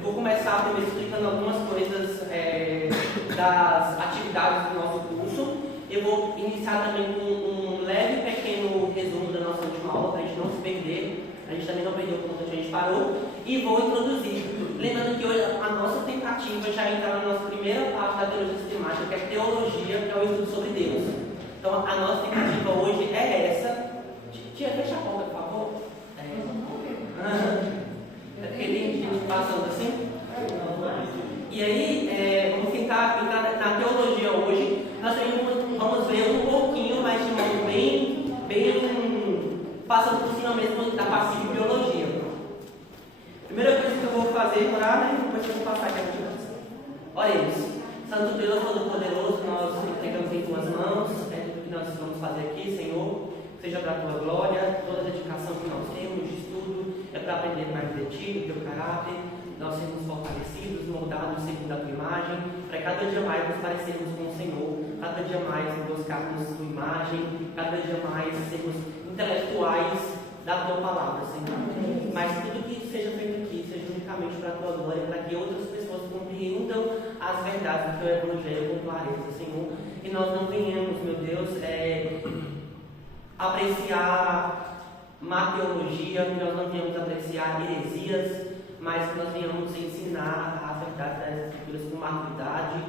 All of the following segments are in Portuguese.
Eu vou começar primeiro explicando algumas coisas das atividades do nosso curso. Eu vou iniciar também com um leve pequeno resumo da nossa última aula, para a gente não se perder. A gente também não perdeu o ponto onde a gente parou. E vou introduzir. Lembrando que hoje a nossa tentativa já é entrar na nossa primeira parte da teologia sistemática, que é teologia, que é o estudo sobre Deus. Então a nossa tentativa hoje é essa. Tia, fecha a porta, por favor. É porque tem gente passando assim. E aí, vamos tentar entrar na teologia hoje. Nós também vamos ver um pouquinho, mas de modo bem passando por cima mesmo da parte de biologia. Primeira coisa que eu vou fazer é orar, né? Depois eu vou passar aqui a continuação. Oremos. Santo Deus Todo-Poderoso, nós entregamos em tuas mãos tudo que nós vamos fazer aqui, Senhor. Seja para a tua glória, toda a dedicação que nós temos de estudo é para aprender mais de ti, do teu caráter, nós sermos fortalecidos, moldados segundo a tua imagem, para cada dia mais nos parecermos com o Senhor, cada dia mais buscarmos tua imagem, cada dia mais sermos intelectuais da tua palavra, Senhor. Mas tudo que seja feito aqui seja unicamente para a tua glória, para que outras pessoas compreendam as verdades do teu evangelho com clareza, Senhor. E nós não venhamos, meu Deus, apreciar má teologia, que nós não venhamos apreciar heresias, mas que nós venhamos ensinar a verdade das Escrituras com maturidade,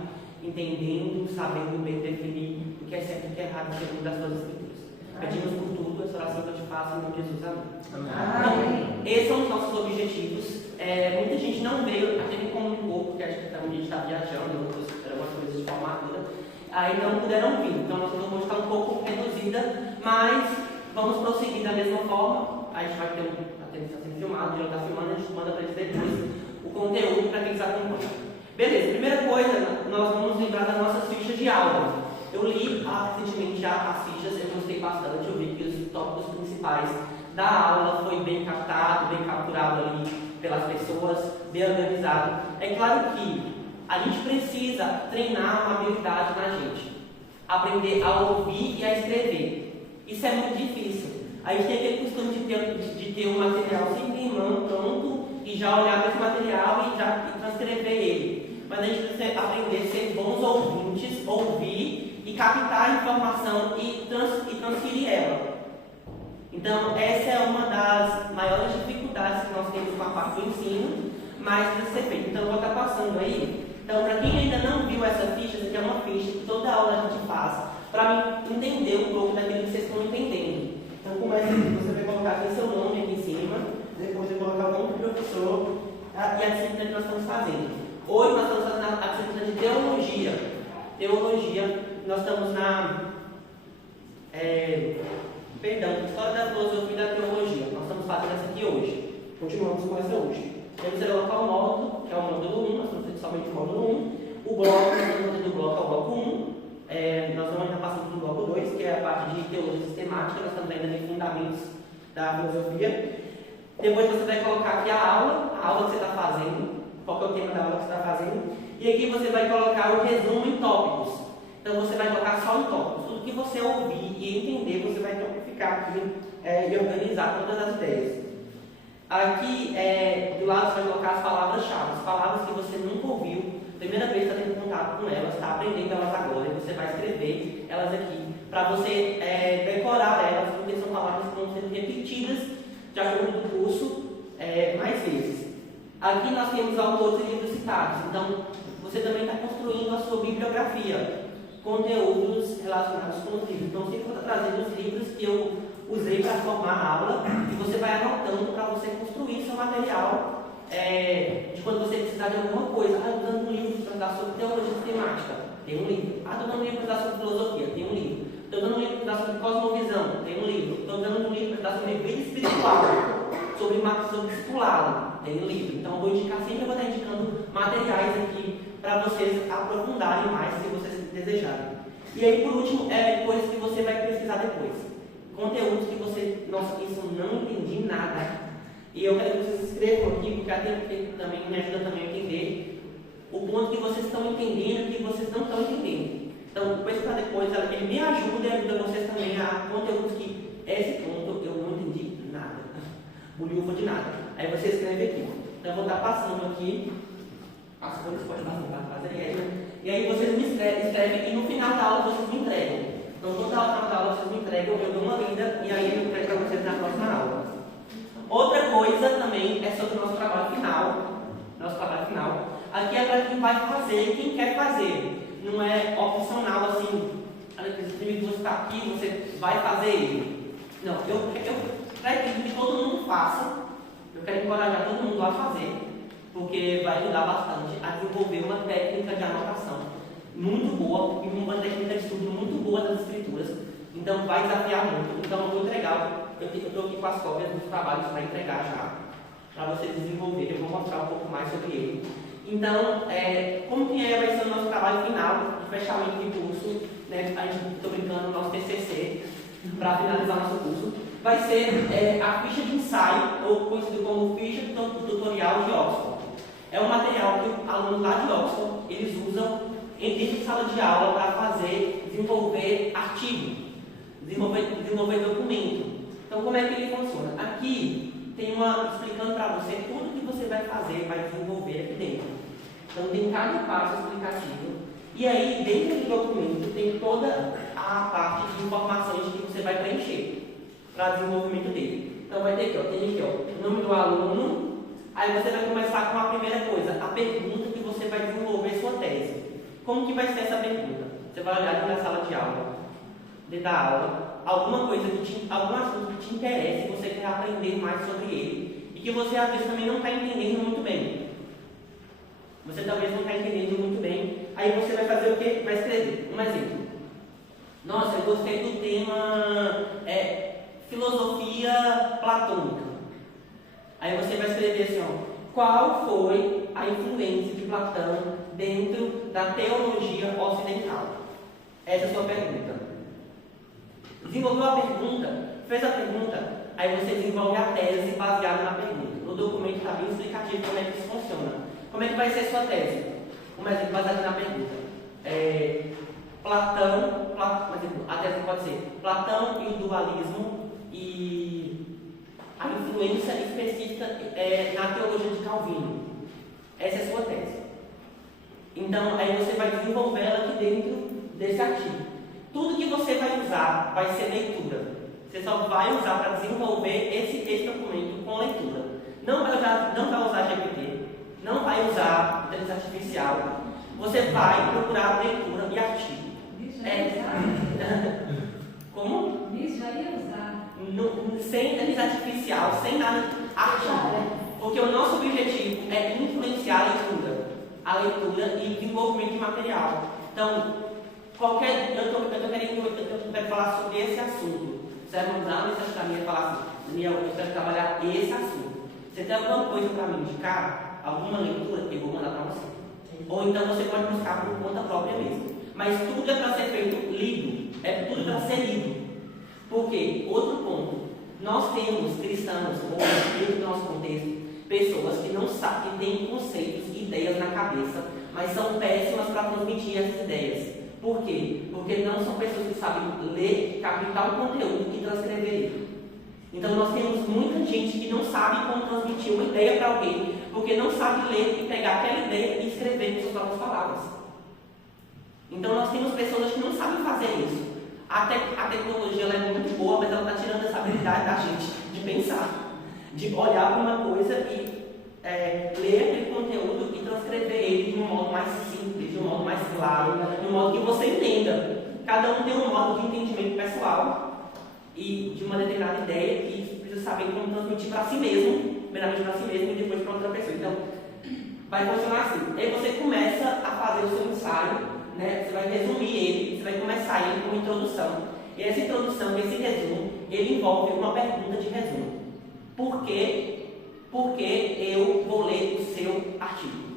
entendendo, sabendo bem definir o que é certo e o que é errado segundo as suas Escrituras. Pedimos por tudo, essa oração que eu te faço em nome de Jesus. Amém. Então, esses são os nossos objetivos. Muita gente não veio, até me comunicou, porque a gente está viajando, algumas coisas de formatura, aí não puderam vir. Então, nós vamos estar um pouco reduzida, mas vamos prosseguir da mesma forma. A gente vai ter está sendo filmado, já está filmando, a gente manda para eles depois o conteúdo para quem eles acompanham. Beleza, primeira coisa, nós vamos lembrar das nossas fichas de aula. Eu li recentemente já as fichas, eu gostei bastante, eu vi que os tópicos principais da aula foi bem captado, bem capturado ali pelas pessoas, bem organizado. É claro que a gente precisa treinar uma habilidade na gente, aprender a ouvir e a escrever. Isso é muito difícil. A gente tem aquele costume de ter um material sempre em mão, pronto, e já olhar para esse material e transcrever ele. Mas a gente precisa aprender a ser bons ouvintes, ouvir e captar a informação e transferir ela. Então, essa é uma das maiores dificuldades que nós temos com a parte do ensino, mas precisa ser feito. Então, eu vou estar passando aí. Então, para quem ainda não viu essa ficha, essa aqui é uma ficha que toda aula a gente faz, para entender um pouco daquilo que vocês estão entendendo. Então, começa aqui, você vai colocar aqui seu nome aqui em cima, depois vai colocar o nome do professor e a disciplina que nós estamos fazendo. Hoje nós estamos fazendo a disciplina de teologia. Nós estamos na História da Filosofia e da Teologia. Nós estamos fazendo essa aqui hoje. Continuamos com essa hoje. Então você vai colocar o módulo, que é o módulo 1, nós estamos fazendo somente o módulo 1. O bloco, nós estamos fazendo o bloco ao bloco 1. Nós vamos estar passando para o bloco 2, que é a parte de teologia sistemática, nós estamos ainda em fundamentos da filosofia. Depois você vai colocar aqui a aula que você está fazendo, qual que é o tema da aula que você está fazendo, e aqui você vai colocar o resumo em tópicos. Então você vai colocar só em tópicos, tudo que você ouvir e entender, você vai topificar aqui e organizar todas as ideias. Aqui do lado você vai colocar as palavras-chave, as palavras que você nunca ouviu. Primeira vez está tendo contato com elas, está aprendendo elas agora, e você vai escrever elas aqui, para você decorar elas, porque são palavras que vão sendo repetidas de acordo com o curso mais vezes. Aqui nós temos autores e livros citados, então você também está construindo a sua bibliografia, conteúdos relacionados com os livros. Então sempre vou estar trazendo os livros que eu usei para formar a aula, e você vai anotando para você construir seu material. De quando você precisar de alguma coisa. Estou dando um livro para dar sobre teologia sistemática, tem um livro. Estou dando um livro para dar sobre filosofia, tem um livro. Estou dando um livro para dar sobre cosmovisão, tem um livro. Estou dando um livro para dar sobre vida espiritual, sobre discipulado, tem um livro. Então eu vou estar indicando materiais aqui para vocês aprofundarem mais, se vocês desejarem. E aí, por último, coisas que você vai pesquisar depois. Conteúdos que você, nossa, isso eu não entendi nada. E eu quero que vocês escrevam aqui, porque também me ajuda também a entender o ponto que vocês estão entendendo e que vocês não estão entendendo. Então, depois para depois, ele me ajuda e ajuda vocês também a conteúdos que esse ponto eu não entendi nada. Bolhufo de nada. Aí você escreve aqui. Então eu vou estar passando aqui, passa por isso, pode passar para fazer, e aí vocês me escrevem, e no final da aula vocês me entregam. Então toda a final da aula vocês me entregam, eu dou uma lida, e aí eu entrego para vocês na próxima aula. Outra coisa também é sobre o nosso trabalho final. Aqui é para quem vai fazer, quem quer fazer. Não é opcional assim, você está aqui, você vai fazer ele. Não, eu pretendo que todo mundo faça. Eu quero encorajar todo mundo a fazer, porque vai ajudar bastante a desenvolver uma técnica de anotação muito boa e uma técnica de estudo muito boa das escrituras. Então vai desafiar muito. Então eu vou entregar, eu estou aqui com as cópias dos trabalhos para entregar já, para vocês desenvolverem. Eu vou mostrar um pouco mais sobre ele. Então, como que vai ser o nosso trabalho final, de fechamento de curso, né? A gente está brincando no nosso TCC, para finalizar nosso curso, vai ser a ficha de ensaio, ou conhecido como ficha do tutorial de Oxford. É um material que alunos lá de Oxford, eles usam dentro de sala de aula para desenvolver artigo, desenvolver documento. Então, como é que ele funciona? Aqui tem explicando para você tudo que você vai fazer, vai desenvolver aqui dentro. Então, tem cada passo explicativo. E aí, dentro do documento, tem toda a parte de informações que você vai preencher para desenvolvimento dele. Então, vai ter aqui, tem aqui, o nome do aluno. Aí você vai começar com a primeira coisa, a pergunta que você vai desenvolver sua tese. Como que vai ser essa pergunta? Você vai olhar dentro da sala de aula, dentro da aula, algum assunto que te interessa e você quer aprender mais sobre ele e que você às vezes também não está entendendo muito bem. Você talvez não está entendendo muito bem. Aí você vai fazer o quê? Vai escrever. Um exemplo. Nossa, eu gostei do tema filosofia platônica. Aí você vai escrever assim, qual foi a influência de Platão dentro da teologia ocidental? Essa é a sua pergunta. Desenvolveu a pergunta, fez a pergunta, aí você desenvolve a tese baseada na pergunta. No documento está bem explicativo como é que isso funciona. Como é que vai ser a sua tese? Um exemplo baseado na pergunta. A tese pode ser Platão e o dualismo e a influência específica na teologia de Calvino. Essa é a sua tese. Então, aí você vai desenvolver ela aqui dentro desse artigo. Tudo que você vai usar vai ser leitura. Você só vai usar para desenvolver esse documento com leitura. Não vai usar GPT, não vai usar inteligência artificial. Você vai procurar leitura e artigo. Como? Isso já ia usar. Sem inteligência artificial, sem nada, artigo. Porque o nosso objetivo é influenciar a leitura e desenvolvimento de material. Então, eu quero falar sobre esse assunto. Você vai mandar uma mensagem para mim e falar assim, Daniel, eu quero trabalhar esse assunto. Você tem alguma coisa para me indicar? Alguma leitura que eu vou mandar para você? Ou então você pode buscar por conta própria mesmo. Mas tudo é para ser feito lido. É tudo para ser lido. Por quê? Outro ponto. Nós temos cristãos, ou dentro do nosso contexto, pessoas que não sabem, que têm conceitos, ideias na cabeça, mas são péssimas para transmitir essas ideias. Por quê? Porque não são pessoas que sabem ler, captar o conteúdo e transcrever ele. Então nós temos muita gente que não sabe como transmitir uma ideia para alguém, porque não sabe ler e pegar aquela ideia e escrever com suas próprias palavras. Então nós temos pessoas que não sabem fazer isso. A tecnologia ela é muito boa, mas ela está tirando essa habilidade da gente de pensar, de olhar para uma coisa e ler aquele conteúdo e transcrever ele de um modo mais simples, de um modo mais claro, de um modo que você entenda. Cada um tem um modo de entendimento pessoal e de uma determinada ideia que precisa saber como transmitir para si mesmo, primeiramente para si mesmo e depois para outra pessoa. Então, vai funcionar assim. Aí você começa a fazer o seu ensaio, né? Você vai resumir ele, você vai começar ele com uma introdução. E essa introdução, esse resumo, ele envolve uma pergunta de resumo. Por que eu vou ler o seu artigo?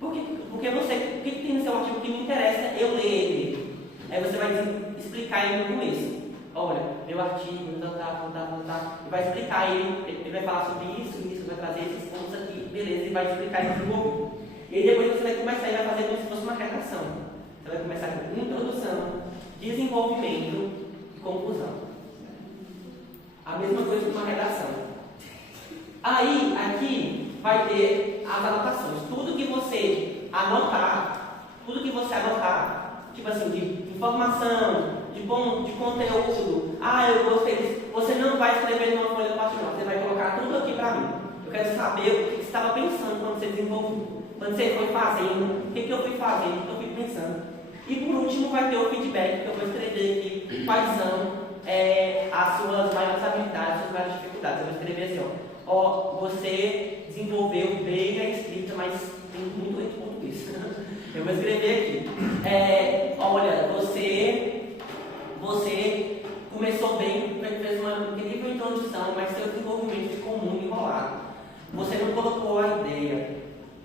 O que tem no seu artigo que me interessa eu ler ele? Aí você vai explicar ele no começo. Olha, meu artigo, e vai explicar ele vai falar sobre isso, vai trazer esses pontos aqui, beleza, e vai explicar ele desenvolvido. E aí depois você vai começar e vai fazer como se fosse uma redação. Você vai começar com introdução, desenvolvimento e conclusão. A mesma coisa que uma redação. Aí, aqui, vai ter as anotações. Tudo que você anotar, tipo assim, de informação, de conteúdo, eu gostei disso, você não vai escrever numa folha particular, você vai colocar tudo aqui para mim. Eu quero saber o que você estava pensando quando você desenvolveu, quando você foi fazendo, o que eu fui fazendo, o que eu fui pensando. E por último vai ter o feedback, que eu vou escrever aqui quais são as suas maiores habilidades, as suas maiores dificuldades. Eu vou escrever assim, você desenvolveu bem a escrita, mas tem muito erro de português. Eu vou escrever aqui. Olha, você começou bem, fez uma incrível introdução, mas seu desenvolvimento ficou muito enrolado. Você não colocou a ideia.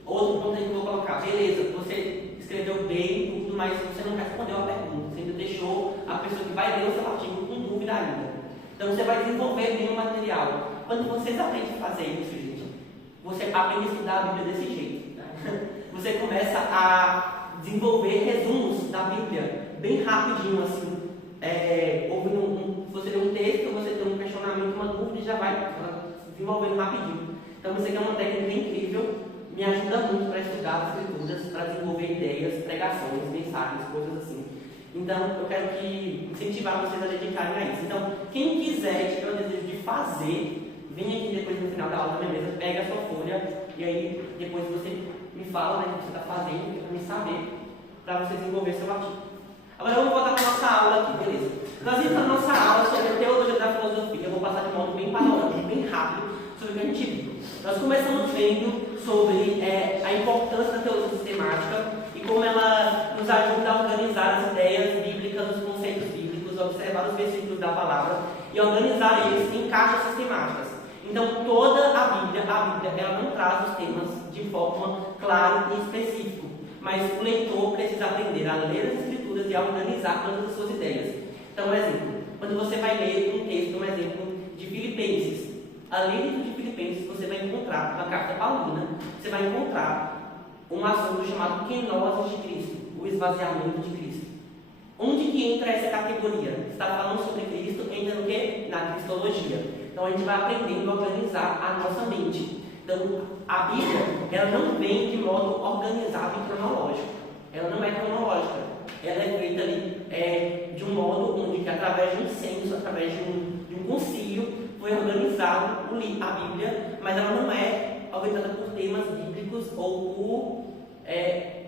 Outro ponto que eu vou colocar, beleza, você escreveu bem tudo, mas você não respondeu a pergunta. Você ainda deixou a pessoa que vai ler o seu artigo com dúvida ainda. Então você vai desenvolver bem o material. Quando vocês aprendem a fazer isso, gente, você aprende a estudar a Bíblia desse jeito. Tá? Você começa a desenvolver resumos da Bíblia bem rapidinho, assim. Você lê um texto, você tem um questionamento, uma dúvida e já vai desenvolvendo rapidinho. Então você tem uma técnica incrível, me ajuda muito para estudar as escrituras, para desenvolver ideias, pregações, mensagens, coisas assim. Então eu quero incentivar vocês a dedicarem a isso. Então, quem quiser, tiver o desejo de fazer, vem aqui depois no final da aula da minha mesa, pega a sua folha e aí depois você me fala o que você está fazendo, para me saber, para você desenvolver seu artigo. Agora eu vou voltar para a nossa aula aqui, beleza? Nós vimos a nossa aula sobre a teologia da filosofia. Eu vou passar de modo bem panorâmico, bem rápido, sobre o que a gente viu. Nós começamos vendo sobre a importância da teologia sistemática e como ela nos ajuda a organizar as ideias bíblicas, os conceitos bíblicos, observar os versículos da palavra e organizar eles em caixas sistemáticas. Então, toda a Bíblia ela não traz os temas de forma clara e específica, mas o leitor precisa aprender a ler as escrituras e a organizar todas as suas ideias. Então, um exemplo, quando você vai ler um texto, um exemplo de Filipenses, além do livro de Filipenses, você vai encontrar, na carta paulina, você vai encontrar um assunto chamado Kenosis de Cristo, o esvaziamento de Cristo. Onde que entra essa categoria? Está falando sobre Cristo, entra no quê? Na cristologia. Então a gente vai aprendendo a organizar a nossa mente. Então a Bíblia, ela não vem de modo organizado e cronológico. Ela não é cronológica. Ela é feita ali de um modo onde, através de um censo, através de um concílio, foi organizado a Bíblia, mas ela não é organizada por temas bíblicos ou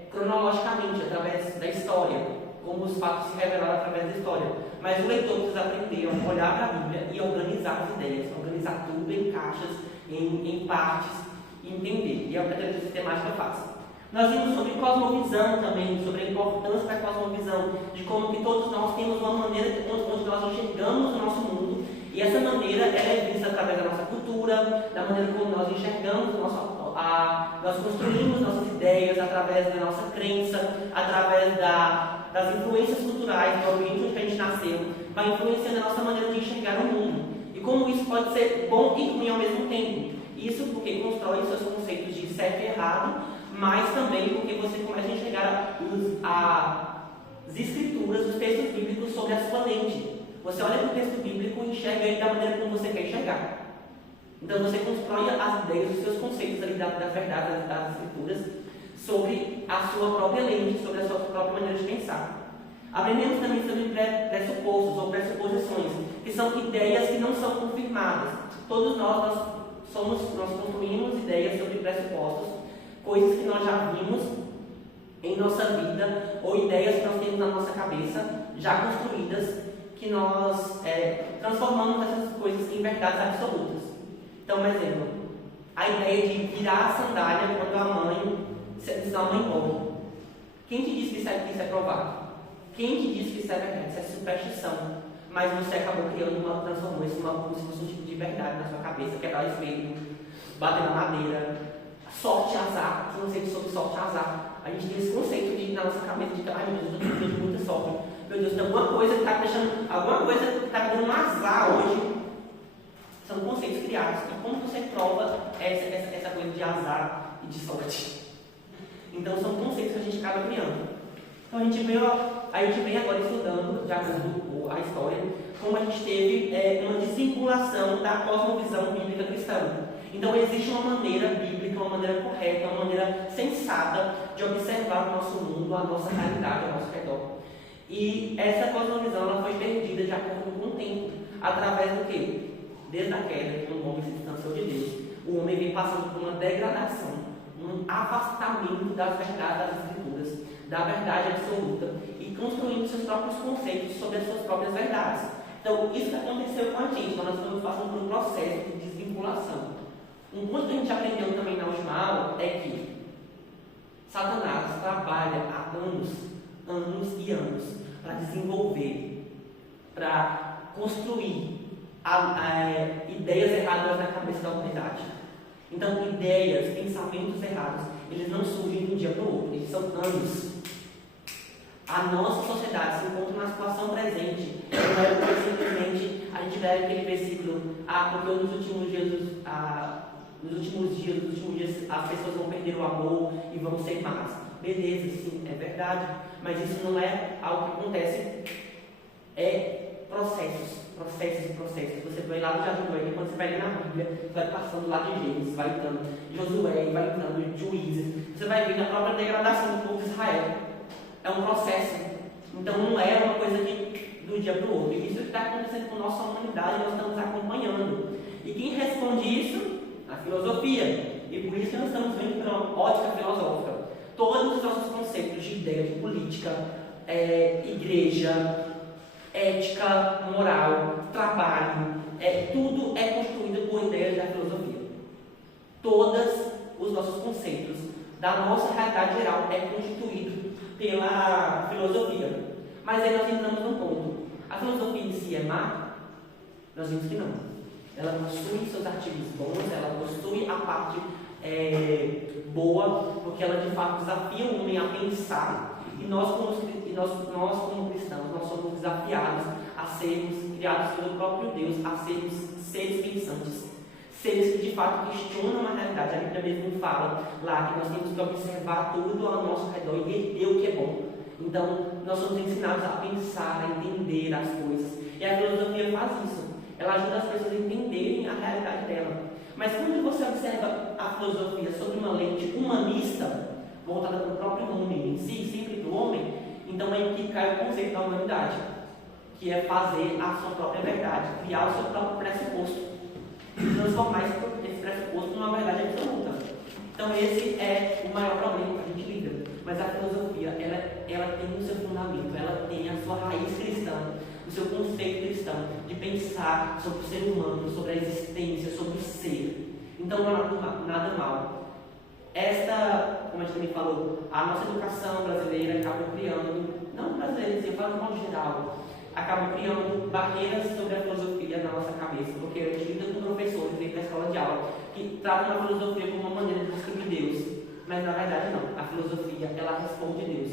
cronologicamente, através da história, como os fatos se revelaram através da história. Mas o leitor precisa aprender a olhar para a Bíblia e organizar as ideias, organizar tudo em caixas, em partes, e entender. E é o que a teologia sistemática faz. Nós vimos sobre cosmovisão também, sobre a importância da cosmovisão, de como que todos nós temos uma maneira onde nós enxergamos o nosso mundo, e essa maneira ela é vista através da nossa cultura, da maneira como nós enxergamos nós construímos nossas ideias, através da nossa crença, através das influências culturais do ambiente onde a gente nasceu, vai influenciando a nossa maneira de enxergar o mundo. E como isso pode ser bom e ruim ao mesmo tempo. Isso porque constrói seus conceitos de certo e errado, mas também porque você começa a enxergar as escrituras, os textos bíblicos sob a sua lente. Você olha para o texto bíblico e enxerga ele da maneira como você quer enxergar. Então você constrói as ideias, os seus conceitos ali das verdades, das escrituras, sobre a sua própria lente, sobre a sua própria maneira de pensar. Aprendemos também sobre pressupostos ou pressuposições, que são ideias que não são confirmadas. Todos nós construímos ideias sobre pressupostos, coisas que nós já vimos em nossa vida, ou ideias que nós temos na nossa cabeça, já construídas, que nós transformamos essas coisas em verdades absolutas. Então, um exemplo, a ideia de virar a sandália quando a mãe morre. Quem te disse que isso é provado? Quem te disse que isso é verdade? Isso é superstição. Mas você acabou transformou isso como se fosse um tipo de verdade na sua cabeça, quebrar o espelho, bater na madeira, sorte, azar. Quem não sei sobre sorte, azar. A gente tem esse conceito na nossa cabeça de que, ai meu Deus, eu estou tendo muita sorte. Meu Deus, tem alguma coisa que está me dando um azar hoje. São conceitos criados. E como você prova essa coisa de azar e de sorte? Então são conceitos que a gente acaba criando. Então a gente vem agora estudando, de acordo com a história, como a gente teve uma discipulação da cosmovisão bíblica cristã. Então existe uma maneira bíblica, uma maneira correta, uma maneira sensata de observar o nosso mundo, a nossa realidade ao nosso redor. E essa cosmovisão ela foi perdida de acordo com o tempo, através do quê? Desde a queda, quando o homem se distanciou de Deus, o homem vem passando por uma degradação, um afastamento das verdades das Escrituras, da verdade absoluta, e construindo seus próprios conceitos sobre as suas próprias verdades. Então, isso que aconteceu com a gente, nós estamos passando por um processo de desvinculação. Um ponto que a gente aprendeu também na última aula é que Satanás trabalha há anos e anos para desenvolver, para construir ideias erradas na cabeça da humanidade. Então, ideias, pensamentos errados, eles não surgem de um dia para o outro, eles são anos. A nossa sociedade se encontra numa situação presente, não é porque simplesmente a gente leva aquele versículo, porque nos últimos dias as pessoas vão perder o amor e vão ser más. Beleza, sim, é verdade, mas isso não é algo que acontece, é processos. Você vai lá no Jardim do Éden, quando você vai ler na Bíblia, vai passando lá de Gênesis, vai entrando Josué, vai entrando Juízes, você vai ver a própria degradação do povo de Israel. É um processo, então não é uma coisa do dia para o outro. E isso está acontecendo com a nossa humanidade, nós estamos acompanhando. E quem responde isso? A filosofia. E por isso que nós estamos vendo para uma ótica filosófica. Todos os nossos conceitos de ideia de política, igreja, ética, moral, trabalho, tudo é construído por ideias da filosofia. Todos os nossos conceitos da nossa realidade geral é constituído pela filosofia. Mas aí nós entramos num ponto. A filosofia em si é má? Nós vimos que não. Ela possui seus artigos bons, ela possui a parte boa, porque ela de fato desafia o homem a pensar. E nós como cristãos, nós somos desafiados a sermos criados pelo próprio Deus, a sermos seres pensantes, seres que de fato questionam a realidade. A Bíblia mesmo fala lá que nós temos que observar tudo ao nosso redor e reter o que é bom. Então, nós somos ensinados a pensar, a entender as coisas. E a filosofia faz isso. Ela ajuda as pessoas a entenderem a realidade dela. Mas quando você observa a filosofia sob uma lente humanista, voltada para o próprio homem em si, sempre do homem, então aí que cai o conceito da humanidade, que é fazer a sua própria verdade, criar o seu próprio pressuposto, e transformar esse pressuposto numa verdade absoluta. Então esse é o maior problema que a gente lida. Mas a filosofia, ela tem o seu fundamento, ela tem a sua raiz cristã, o seu conceito cristão de pensar sobre o ser humano, sobre a existência, sobre o ser. Então não há nada mal. Como a gente também falou, a nossa educação brasileira acabou criando, não brasileira, eu falo de modo geral, acabam criando barreiras sobre a filosofia na nossa cabeça, porque a gente lida com professores dentro da escola de aula que tratam a filosofia como uma maneira de descobrir Deus, mas na verdade não. A filosofia, ela responde Deus,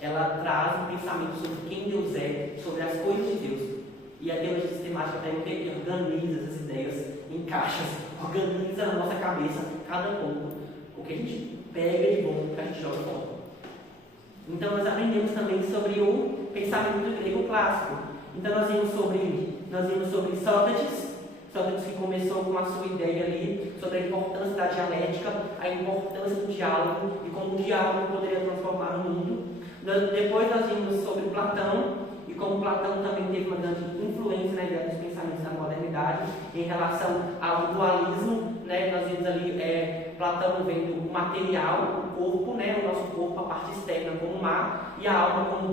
ela traz um pensamento sobre quem Deus é, sobre as coisas de Deus, e a teologia sistemática tem o que organiza essas ideias em caixas, organiza na nossa cabeça cada ponto, o que a gente pega de bom, o que a gente joga fora. Então nós aprendemos também sobre o pensamento grego clássico. Então nós vimos sobre Sócrates que começou com a sua ideia ali sobre a importância da dialética, a importância do diálogo e como o diálogo poderia transformar o mundo. Depois nós vimos sobre Platão e como Platão também teve uma grande influência na ideia dos pensamentos da modernidade em relação ao dualismo, né? Nós vimos ali Platão vendo o material, o corpo, né? O nosso corpo, a parte externa como má e a alma como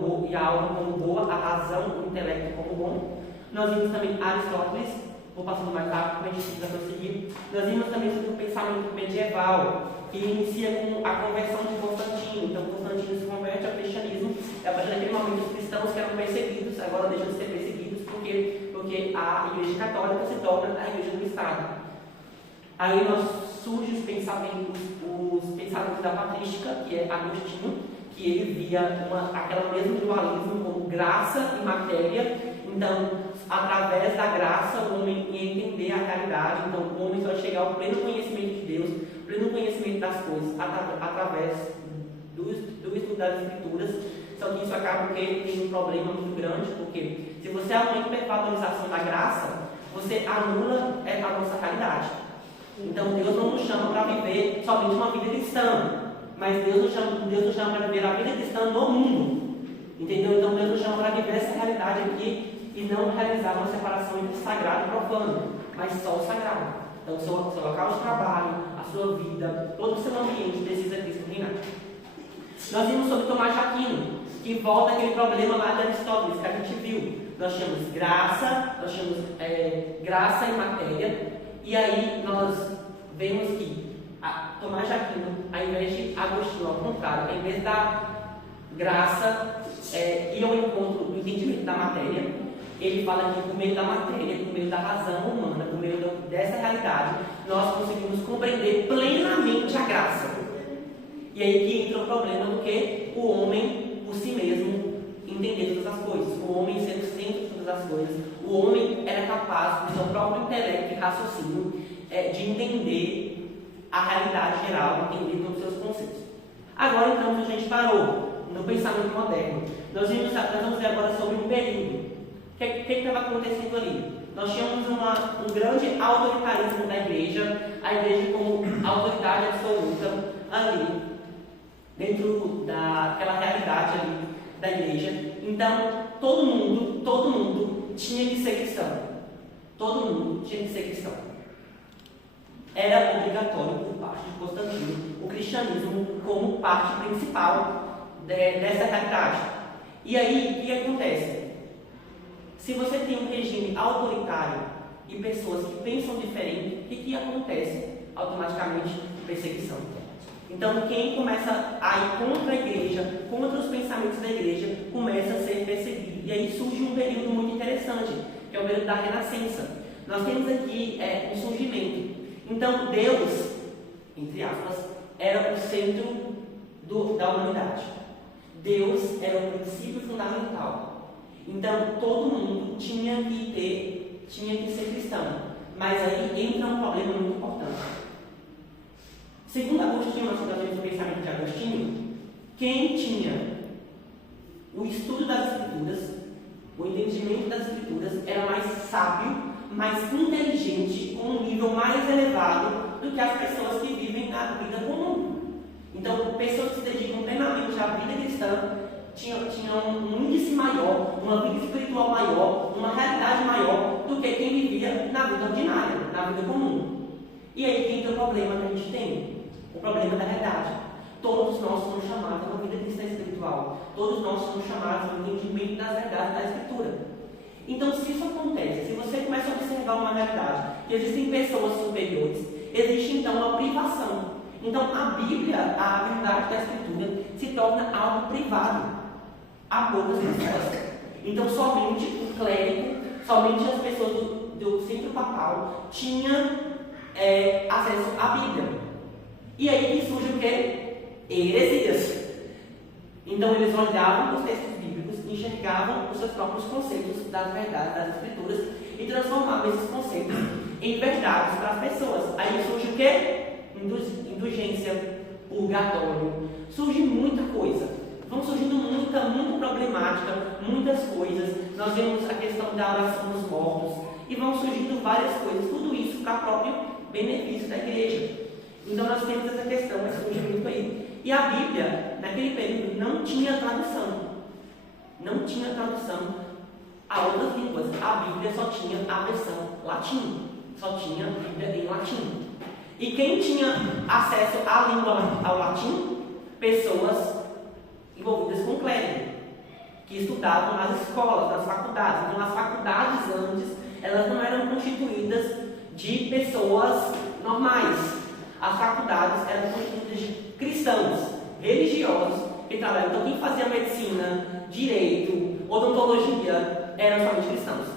boa, a razão, o intelecto como bom. Nós vimos também Aristóteles, vou passando mais rápido para a gente precisa prosseguir. Nós vimos também sobre o pensamento medieval, que inicia com a conversão de Constantino. Então Constantino se converte ao cristianismo. A partir daquele momento os cristãos que eram perseguidos agora deixam de ser perseguidos porque a Igreja Católica se torna a Igreja do Estado. Aí surgem os pensamentos da patrística, que é Agostinho, que ele via aquela mesmo dualismo como graça e matéria. Então, através da graça, o homem ia entender a caridade. Então, o homem só vai chegar ao pleno conhecimento de Deus, pleno conhecimento das coisas, através do estudo das Escrituras. Só que isso acaba tendo um problema muito grande, porque se você há uma hipervalorização da graça, você anula a nossa caridade. Então Deus não nos chama para viver somente uma vida cristã, mas Deus nos chama para viver a vida cristã no mundo. Entendeu? Então Deus nos chama para viver essa realidade aqui e não realizar uma separação entre sagrado e profano, mas só o sagrado. Então, seu local de trabalho, a sua vida, todo o seu ambiente precisa Cristo reinar. Nós vimos sobre Tomás de Aquino, que volta aquele problema lá de Aristóteles que a gente viu. Nós tínhamos graça, graça e matéria, e aí nós vemos que Tomás de Aquino, ao invés de Agostinho, ao contrário, em vez da graça ir ao encontro do entendimento da matéria, ele fala que por meio da matéria, por meio da razão humana, por meio dessa realidade, nós conseguimos compreender plenamente a graça. E aí que entra o problema do que o homem, por si mesmo, entender todas as coisas. O homem sendo o centro de todas as coisas. O homem era capaz, com seu próprio intelecto e raciocínio, de entender a realidade geral, entender todos os seus conceitos. Agora, então, a gente parou no pensamento moderno. Nós vamos ver agora sobre um período. O que estava acontecendo ali? Nós tínhamos um grande autoritarismo da igreja, a igreja como autoridade absoluta ali, dentro daquela realidade ali da igreja. Então, todo mundo tinha que ser cristão. Todo mundo tinha que ser cristão. Era obrigatório por parte de Constantino o cristianismo como parte principal dessa realidade. E aí, o que acontece? Se você tem um regime autoritário e pessoas que pensam diferente, o que acontece? Automaticamente, perseguição. Então, quem começa a ir contra a igreja, contra os pensamentos da igreja, começa a ser perseguido. E aí surge um período muito interessante, que é o período da Renascença. Nós temos aqui um surgimento. Então, Deus, entre aspas, era o centro da humanidade. Deus era o princípio fundamental. Então, todo mundo tinha que ser cristão. Mas aí entra um problema muito importante. Segundo Agostinho, nós trazemos o pensamento de Agostinho, quem tinha o estudo das Escrituras, o entendimento das Escrituras, era mais sábio, mais inteligente, com um nível mais elevado do que as pessoas que vivem a vida comum. Então, pessoas que se dedicam plenamente à vida cristã tinham um índice maior, uma vida espiritual maior, uma realidade maior do que quem vivia na vida ordinária, na vida comum. E aí que entra o problema que a gente tem, o problema da realidade. Todos nós somos chamados a uma vida cristã espiritual. Todos nós somos chamados ao entendimento das verdades da Escritura. Então, se isso acontece, se você começa a observar uma realidade, que existem pessoas superiores, existe então uma privação. Então, a Bíblia, a verdade da Escritura, se torna algo privado a poucas pessoas. Então, somente o clérigo, somente as pessoas do centro papal tinham acesso à Bíblia. E aí que surge o quê? Heresias. Então, eles olhavam os textos bíblicos, enxergavam os seus próprios conceitos das verdades das Escrituras e transformavam esses conceitos em verdades para as pessoas. Aí surge o quê? Indulgência, purgatório, surge muita coisa. Vão surgindo muita problemática, muitas coisas. Nós vemos a questão da oração dos mortos e vão surgindo várias coisas, tudo isso para o próprio benefício da igreja. Então nós temos essa questão, esse surgimento aí. E a Bíblia, naquele período, não tinha tradução. Não tinha tradução a outras línguas. A Bíblia só tinha a versão latim. Só tinha a Bíblia em latim. E quem tinha acesso à língua, ao latim? Pessoas envolvidas com o clérigo, que estudavam nas escolas, nas faculdades. Então, as faculdades antes, elas não eram constituídas de pessoas normais. As faculdades eram constituídas de cristãos, religiosos, que trabalhavam. Então, quem fazia medicina, direito, odontologia, eram somente cristãos.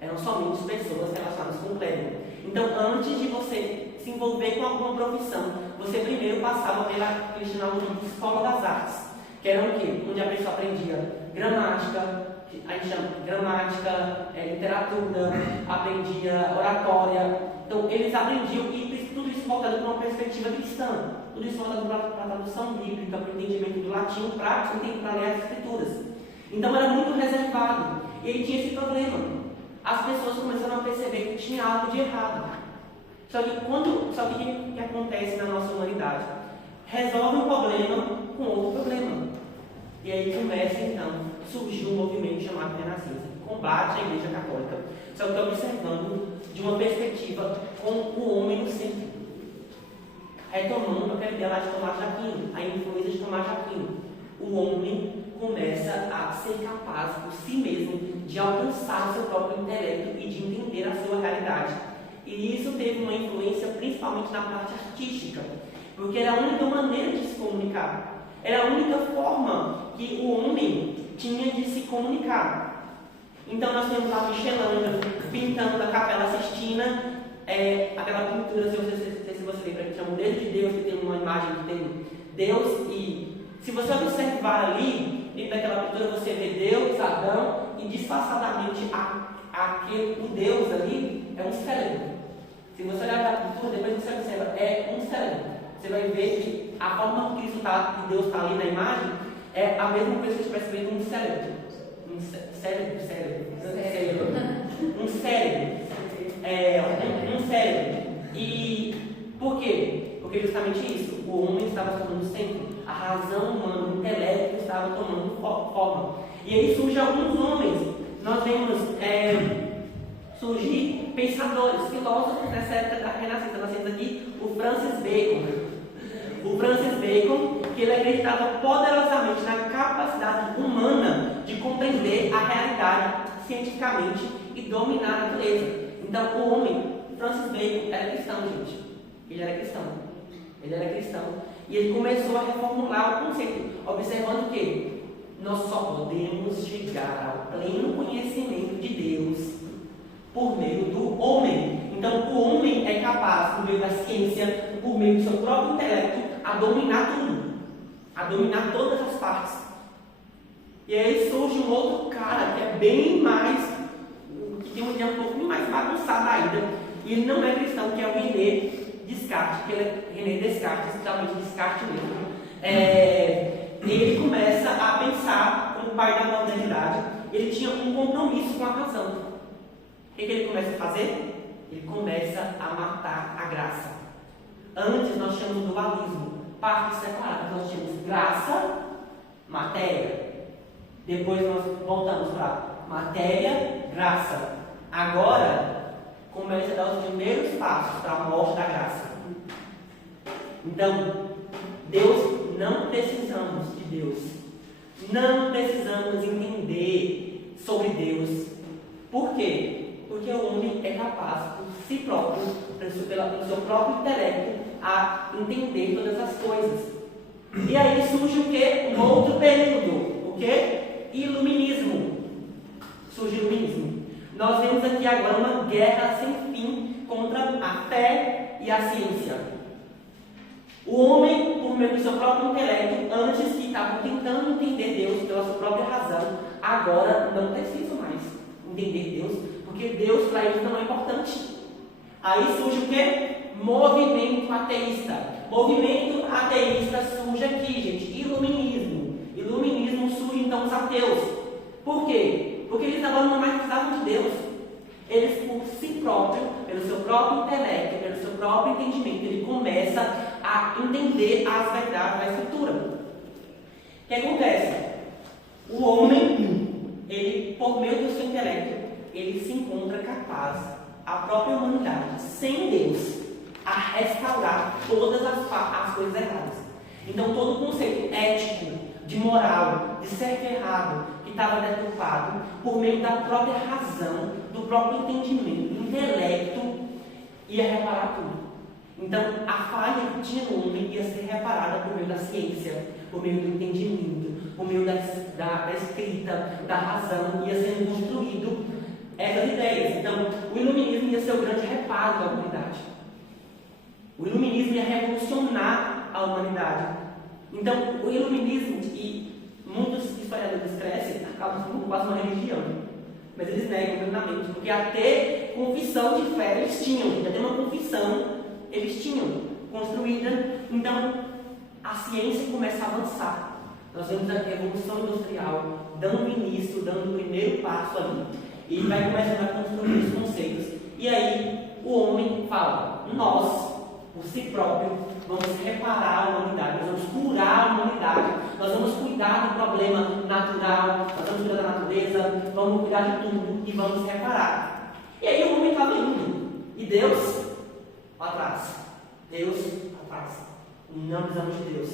Eram somente pessoas relacionadas com o clérigo. Então, antes de você se envolver com alguma profissão, você primeiro passava pela que eles chamavam de escola das artes, que era o quê? Onde a pessoa aprendia gramática, a gente chama de gramática, literatura, aprendia oratória. Então, eles aprendiam e tudo isso voltado para uma perspectiva cristã, tudo isso voltado para a tradução bíblica, para o entendimento do latim, para ler as Escrituras. Então, era muito reservado. E aí tinha esse problema. As pessoas começaram a perceber que tinha algo de errado. Só que o que acontece na nossa humanidade? Resolve um problema com outro problema. E aí começa então a surgir um movimento chamado renascença, que combate a Igreja Católica, só que está observando de uma perspectiva com o homem no centro. Retomando aquela ideia lá de Tomás de Aquino, a influência de Tomás de Aquino. O homem começa a ser capaz por si mesmo de alcançar o seu próprio intelecto e de entender a sua realidade. E isso teve uma influência principalmente na parte artística, porque era a única maneira de se comunicar. Era a única forma que o homem tinha de se comunicar. Então nós temos lá Michelangelo pintando a Capela Sistina, aquela pintura, se você lembra, que chama o Dedo de Deus, que tem uma imagem que tem Deus, e se você observar ali, dentro daquela pintura você vê Deus, Adão, e disfarçadamente o Deus ali é um cérebro. Se você olhar para a pintura, depois você observa, é um cérebro. Você vai ver que a forma que Deus está ali na imagem é a mesma coisa que a gente percebe um cérebro. Um cérebro. E por quê? Porque justamente isso, o homem estava se tornando centro, a razão humana, o intelecto estava tomando forma. E aí surgem alguns homens, nós vemos surgir pensadores, filósofos nessa época da Renascença. Nós temos aqui o Francis Bacon. O Francis Bacon, que ele acreditava poderosamente na capacidade humana de compreender a realidade cientificamente e dominar a natureza. Então, o homem, Francis Bacon, era cristão, gente. Ele era cristão. E ele começou a reformular o conceito, observando que nós só podemos chegar ao pleno conhecimento de Deus por meio do homem. Então, o homem é capaz, por meio da ciência, por meio do seu próprio intelecto, a dominar tudo, a dominar todas as partes. E aí surge um outro cara que é bem mais, que tem uma ideia um pouco mais bagunçada ainda, e ele não é cristão, que é o René Descartes, que ele é René Descartes, especialmente Descartes mesmo. Ele começa a pensar como pai da modernidade. Ele tinha um compromisso com a razão. O que ele começa a fazer? Ele começa a matar a graça. Antes nós tínhamos dualismo, partes separadas. Nós tínhamos graça, matéria. Depois nós voltamos para matéria, graça. Agora começa a dar os primeiros passos para a morte da graça. Então, não precisamos de Deus. Não precisamos entender sobre Deus. Por quê? Porque o homem é capaz, por si próprio, pelo seu próprio intelecto, a entender todas as coisas. E aí surge o quê? Um outro período. O quê? Iluminismo. Surge o iluminismo. Nós vemos aqui agora uma guerra sem fim contra a fé e a ciência. O homem, por meio do seu próprio intelecto, antes que estava tentando entender Deus pela sua própria razão, agora não precisa mais entender Deus, porque Deus para eles não é importante. Aí surge o quê? Movimento ateísta. Movimento ateísta surge aqui, gente. Iluminismo. Iluminismo surge então os ateus. Por quê? Porque eles agora não mais precisavam de Deus. Eles, por si próprio, pelo seu próprio intelecto, pelo seu próprio entendimento, ele começa a entender as verdades da Escritura. O que acontece? O homem, ele, por meio do seu intelecto, ele se encontra capaz, a própria humanidade, sem Deus, a restaurar todas as coisas erradas. Então, todo o conceito ético, de moral, de certo e errado, que estava deturpado, por meio da própria razão, do próprio entendimento, do intelecto, ia reparar tudo. Então, a falha que tinha no homem ia ser reparada por meio da ciência, por meio do entendimento, por meio da escrita, da razão, ia sendo construído essas ideias. Então, o iluminismo ia ser o grande reparo da humanidade. O iluminismo ia revolucionar a humanidade. Então, o iluminismo, e muitos historiadores crescem, acabam sendo quase uma religião. Mas eles negam plenamente, porque até confissão de fé eles tinham, até uma confissão eles tinham construída. Então, a ciência começa a avançar. Nós vemos a revolução industrial dando início, dando o primeiro passo ali. E vai começando a construir os conceitos. E aí, o homem fala: nós, por si próprio, vamos reparar a humanidade, nós vamos curar a humanidade, nós vamos cuidar do problema natural, nós vamos cuidar da natureza, vamos cuidar de tudo e vamos reparar. E aí o homem estava indo, e Deus atrás. Deus atrás. Não precisamos de Deus.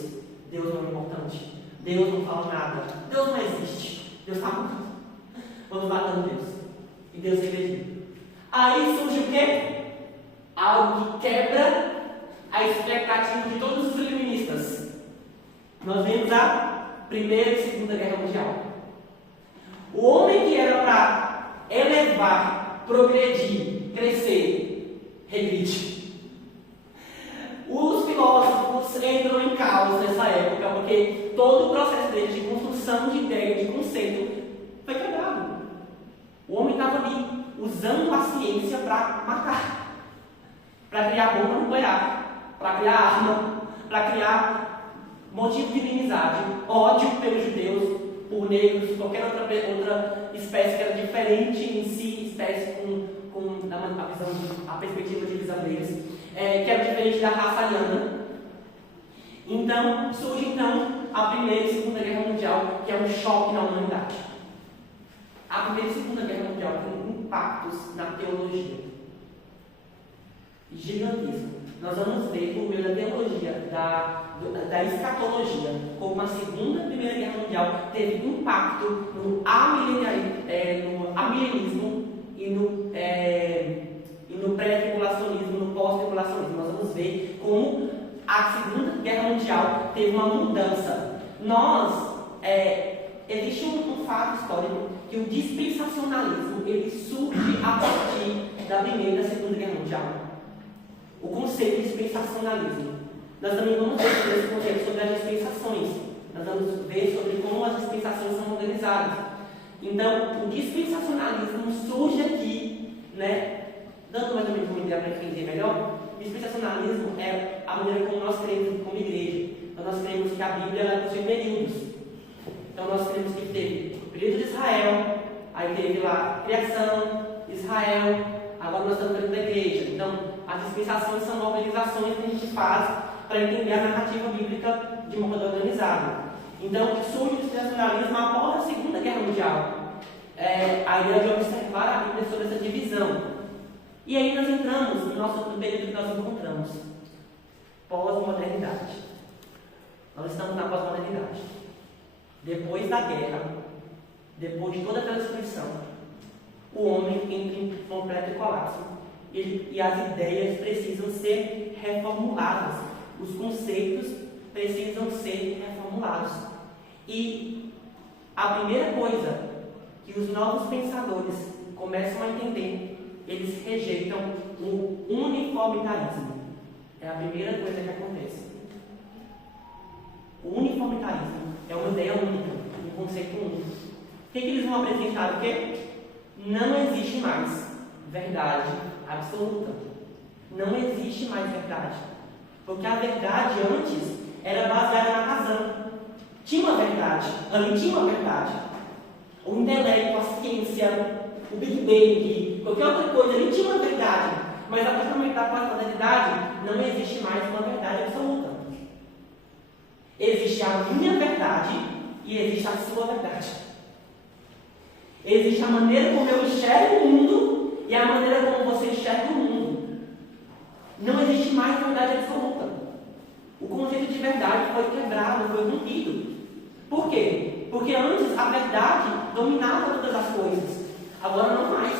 Deus não é importante. Deus não fala nada. Deus não existe. Deus está morto. Vamos matando Deus. E Deus regrediu. Aí surge o quê? Algo que quebra a expectativa de todos os iluministas. Nós vemos a Primeira e Segunda Guerra Mundial. O homem que era para elevar, progredir, crescer, regride. Os filósofos entram em caos nessa época, porque todo o processo deles de construção de ideia, de conceito, foi quebrado. O homem estava ali, usando a ciência para matar, para criar bomba nuclear, para criar arma, para criar motivo de inimizade, ódio pelos judeus, por negros, qualquer outra espécie que era diferente em si, espécie com a perspectiva de visão deles, que era diferente da raça ariana. Então, surge a Primeira e Segunda Guerra Mundial, que é um choque na humanidade. A Primeira e Segunda Guerra Mundial tem impactos na teologia gigantescos. Nós vamos ver por meio da teologia, da escatologia, como a Segunda e Primeira Guerra Mundial teve impacto no amilenismo e no pré-tribulacionismo, no pós-tribulacionismo. Nós vamos ver como a Segunda Guerra Mundial teve uma mudança. Existe um fato histórico que o dispensacionalismo ele surge a partir da Primeira e da Segunda Guerra Mundial. O conceito de dispensacionalismo. Nós também vamos ver sobre esse conceito, sobre as dispensações. Nós vamos ver sobre como as dispensações são organizadas. Então, o dispensacionalismo surge aqui, dando mais ou menos uma ideia para entender melhor. O dispensacionalismo é a maneira como nós cremos como igreja. Então, nós cremos que a Bíblia possui períodos. Então, nós cremos que teve o período de Israel, aí teve lá criação, Israel, agora nós estamos no período da igreja. Então, as dispensações são organizações que a gente faz para entender a narrativa bíblica de modo organizado. Então, surge o dispensacionalismo após a Segunda Guerra Mundial. A ideia de observar a Bíblia sobre essa divisão. E aí nós entramos no período que nós encontramos. Pós-modernidade. Nós estamos na pós-modernidade. Depois da guerra, depois de toda aquela destruição, o homem entra em completo colapso. E as ideias precisam ser reformuladas. Os conceitos precisam ser reformulados. E a primeira coisa que os novos pensadores começam a entender, eles rejeitam o uniformitarismo. É a primeira coisa que acontece. O uniformitarismo é uma ideia única, um conceito único. O que eles vão apresentar? O quê? Não existe mais verdade absoluta. Não existe mais verdade. Porque a verdade antes era baseada na razão. Tinha uma verdade, ali tinha uma verdade. O intelecto, a ciência, o Big Bang, qualquer outra coisa, ali tinha uma verdade. Mas a partir do momento da pós-modernidade, não existe mais uma verdade absoluta. Existe a minha verdade e existe a sua verdade. Existe a maneira como eu enxergo o mundo e a maneira como você enxerga o mundo. Não existe mais verdade absoluta. O conceito de verdade foi quebrado, foi rompido. Por quê? Porque antes a verdade dominava todas as coisas. Agora não mais.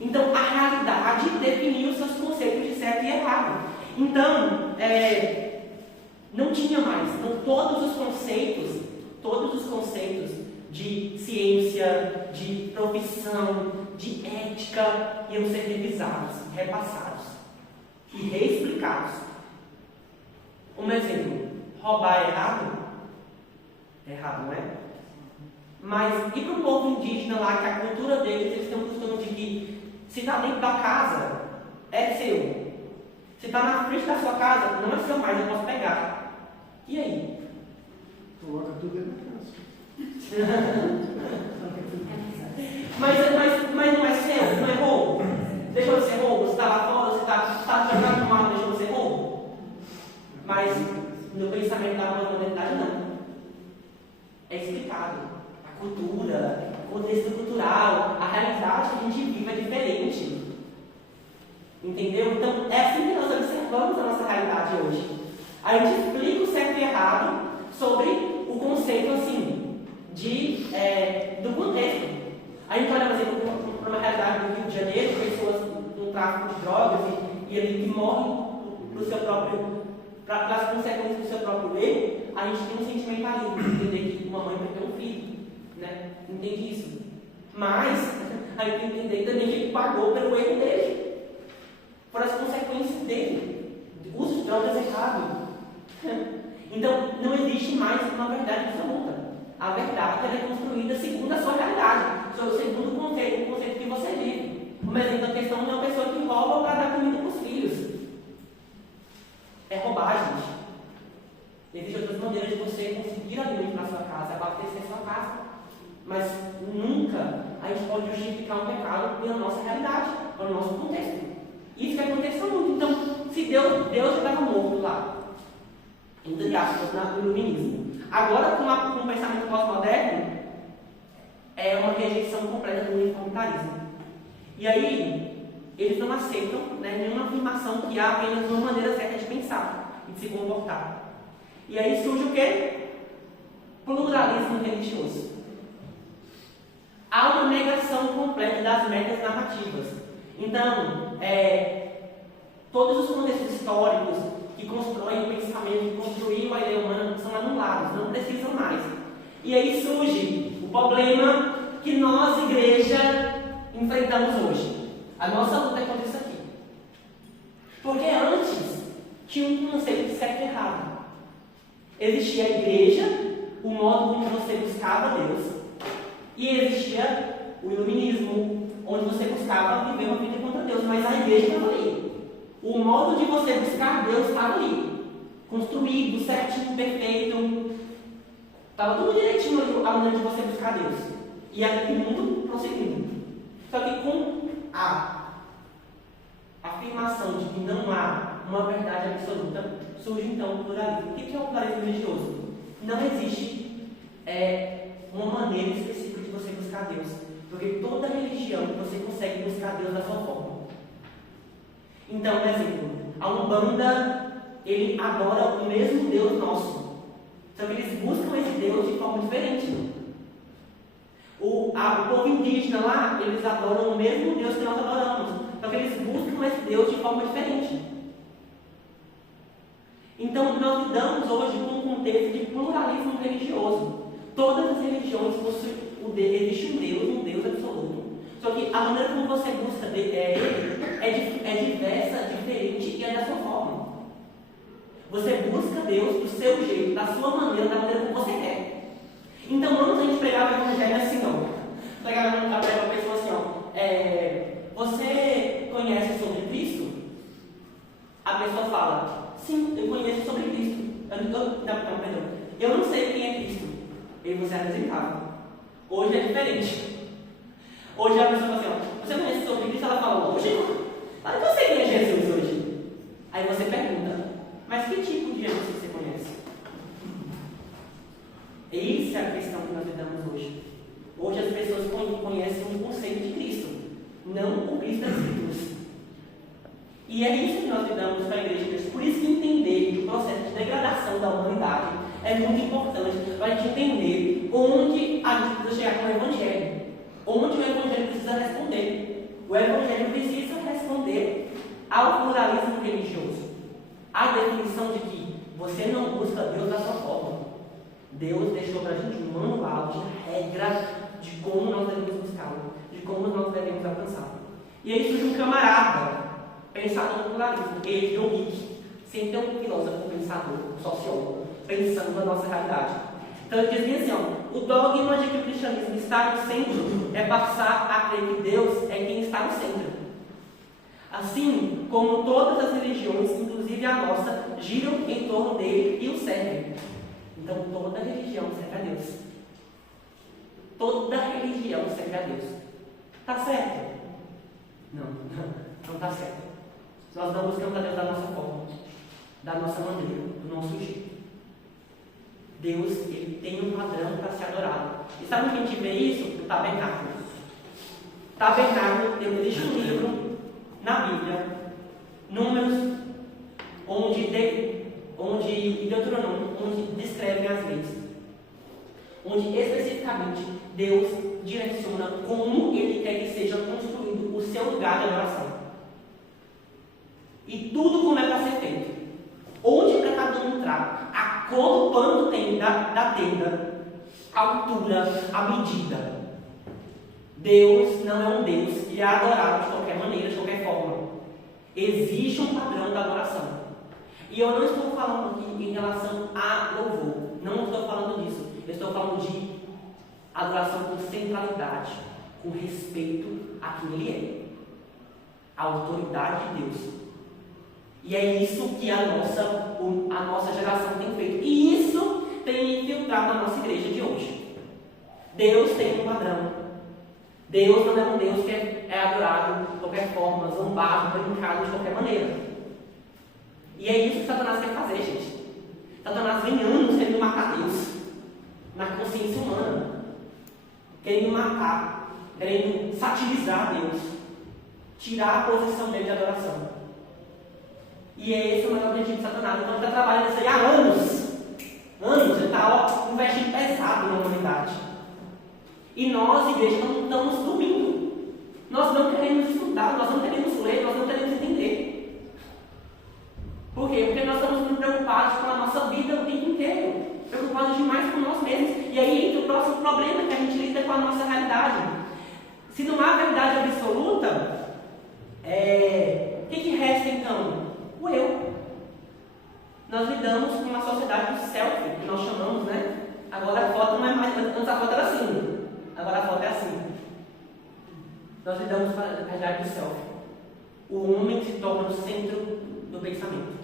Então a realidade definiu seus conceitos de certo e errado. Então, não tinha mais. Então, todos os conceitos de ciência, de profissão, de ética iam ser revisados, repassados e reexplicados. Um exemplo: roubar é errado? É errado, não é? Mas e para o povo indígena lá, que a cultura deles, eles têm o costume de que se está dentro da casa, é seu. Se está na frente da sua casa, não é seu mais, eu posso pegar. E aí? Coloca tudo dentro da casa. mas não é seu, não é roubo. Deixou de ser roubo, você está lá cultura, contexto cultural, a realidade que a gente vive é diferente. Entendeu? Então, é assim que nós observamos a nossa realidade hoje. A gente explica o certo e errado sobre o conceito, assim, do contexto. A gente olha, por exemplo, para uma realidade do Rio de Janeiro, pessoas no tráfico de drogas e ali que morrem para as consequências do seu próprio erro. A gente tem um sentimentalismo de entender que uma mãe perdeu um filho, né? Entende isso? Mas a gente tem que entender também que ele pagou pelo erro dele, por as consequências dele, o uso de drogas errado. Então, não existe mais uma verdade absoluta. A verdade é construída segundo a sua realidade, segundo o conceito que você vive. Por exemplo, a questão de uma pessoa que rouba para dar comida para os filhos. É roubagem. Existem outras maneiras de você conseguir alimento para a sua casa, abastecer a sua casa. Mas nunca a gente pode justificar um pecado pela nossa realidade, pelo nosso contexto. Isso que aconteceu muito. Então, se Deus já estava morto lá, entre aspas, no iluminismo. Agora, com o pensamento pós-moderno, é uma rejeição completa do uniformitarismo. E aí, eles não aceitam, né, nenhuma afirmação que há apenas uma maneira certa de pensar e de se comportar. E aí surge o quê? Pluralismo religioso. Há uma negação completa das metas narrativas. Então, todos os contextos históricos que constroem o pensamento, que construíram a ideia humana, são anulados, não precisam mais. E aí surge o problema que nós, igreja, enfrentamos hoje. A nossa luta é contra isso aqui. Porque antes tinha um conceito de certo e errado. Existia a igreja, o modo como você buscava Deus, e existia o iluminismo, onde você buscava viver uma vida contra Deus, mas a igreja estava ali. O modo de você buscar Deus estava ali, construído, certinho, perfeito. Estava tudo direitinho ali, a maneira de você buscar Deus. E aquele mundo prosseguindo. Só que com a afirmação de que não há uma verdade absoluta, surge então o pluralismo. O que é o pluralismo religioso? Não existe uma maneira específica de você buscar Deus. Porque toda religião você consegue buscar Deus da sua forma. Então, por exemplo, a Umbanda, ele adora o mesmo Deus nosso. Só que eles buscam esse Deus de forma diferente. O povo indígena lá, eles adoram o mesmo Deus que nós adoramos. Só que eles buscam esse Deus de forma diferente. Então, nós lidamos hoje com um contexto de pluralismo religioso. Todas as religiões possuem existe um Deus absoluto. Só que a maneira como você busca ele é diversa, diferente e é da sua forma. Você busca Deus do seu jeito, da sua maneira, da maneira como você quer. Então, antes a gente pregava o evangelho assim, ó. Pregava a pessoa assim, ó. Você conhece sobre Cristo? A pessoa fala, sim, eu conheço sobre Cristo. Eu não sei quem é Cristo. E você apresentava. Hoje é diferente. Hoje a pessoa fala assim, ó, você conhece sobre Cristo? Ela fala, hoje, mas eu sei quem é Jesus hoje. Aí você pergunta, mas que tipo de Jesus você conhece? Essa é a questão que nós lidamos hoje. Hoje as pessoas conhecem o conceito de Cristo, não o Cristo das Escrituras. E é isso que nós lidamos com a igreja. Por isso que entender o processo de degradação da humanidade é muito importante para a gente entender onde a gente precisa chegar com o Evangelho. Onde o Evangelho precisa responder. O Evangelho precisa responder ao pluralismo religioso. A definição de que você não busca Deus da sua forma. Deus deixou para a gente um manual de regra de como nós devemos buscá-lo, de como nós devemos alcançá-lo. E aí surge um camarada, pensador do pluralismo, ele John Hick, sem ter um filósofo pensador, sociólogo, pensando na nossa realidade. Então ele diz assim, ó, o dogma de que o cristianismo está no centro é passar a crer que Deus é quem está no centro. Assim como todas as religiões, inclusive a nossa, giram em torno dele e o servem. Então toda religião serve a Deus. Toda religião serve a Deus. Está certo? Não está certo. Nós não buscamos a Deus da nossa forma, da nossa maneira, do nosso jeito. Deus, ele tem um padrão para ser adorado. E sabe onde a gente vê isso? No tabernáculo. Tabernáculo, existe um livro na Bíblia, Números, onde Deuteronômio, onde descrevem as leis. Onde especificamente Deus direciona como Ele quer que seja construído o seu lugar de adoração. E tudo como é para ser feito. Onde para cada um entrar, a cor do pano tem da tenda, a altura, a medida. Deus não é um Deus que é adorado de qualquer maneira, de qualquer forma. Existe um padrão da adoração. E eu não estou falando aqui em relação a louvor. Não estou falando disso. Eu estou falando de adoração com centralidade, com respeito a quem Ele é. A autoridade de Deus. E é isso que a nossa geração tem feito. E isso tem infiltrado na nossa igreja de hoje. Deus tem um padrão. Deus não é um Deus que é adorado de qualquer forma, zombado, brincado de qualquer maneira. E é isso que Satanás quer fazer, gente. Satanás vem anos querendo matar Deus na consciência humana, querendo matar, querendo satirizar Deus, tirar a posição dele de adoração. E é esse o maior objetivo de Satanás. Então ele está trabalhando isso aí há anos. Ele está investindo pesado na humanidade. E nós, igreja, não estamos dormindo. Nós não queremos estudar, nós não queremos ler, nós não queremos entender. Por quê? Porque nós estamos muito preocupados com a nossa vida o tempo inteiro. Preocupados demais com nós mesmos. E aí entra o próximo problema, que a gente lida com a nossa realidade. Se não há verdade absoluta, o que resta então? O eu. Nós lidamos com uma sociedade do selfie, que nós chamamos, né? Agora a foto não é mais. Antes a foto era assim. Agora a foto é assim. Nós lidamos com a realidade do selfie. O homem se torna o centro do pensamento.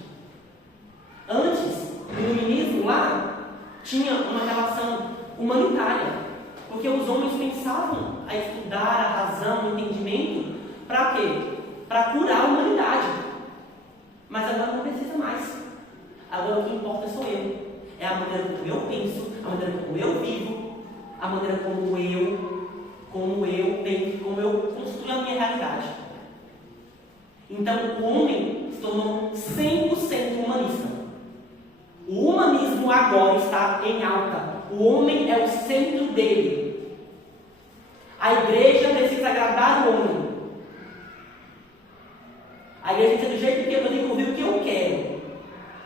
Antes, no iluminismo lá, tinha uma relação humanitária. Porque os homens pensavam a estudar a razão, o entendimento, para quê? Para curar a humanidade. Mas agora não precisa mais. Agora o que importa sou eu. É a maneira como eu penso, a maneira como eu vivo, a maneira como eu construo a minha realidade. Então o homem se tornou 100% humanista. O humanismo agora está em alta. O homem é o centro dele. A igreja precisa agradar o homem. A igreja tem que ser do jeito que eu tenho que ouvir o que eu quero.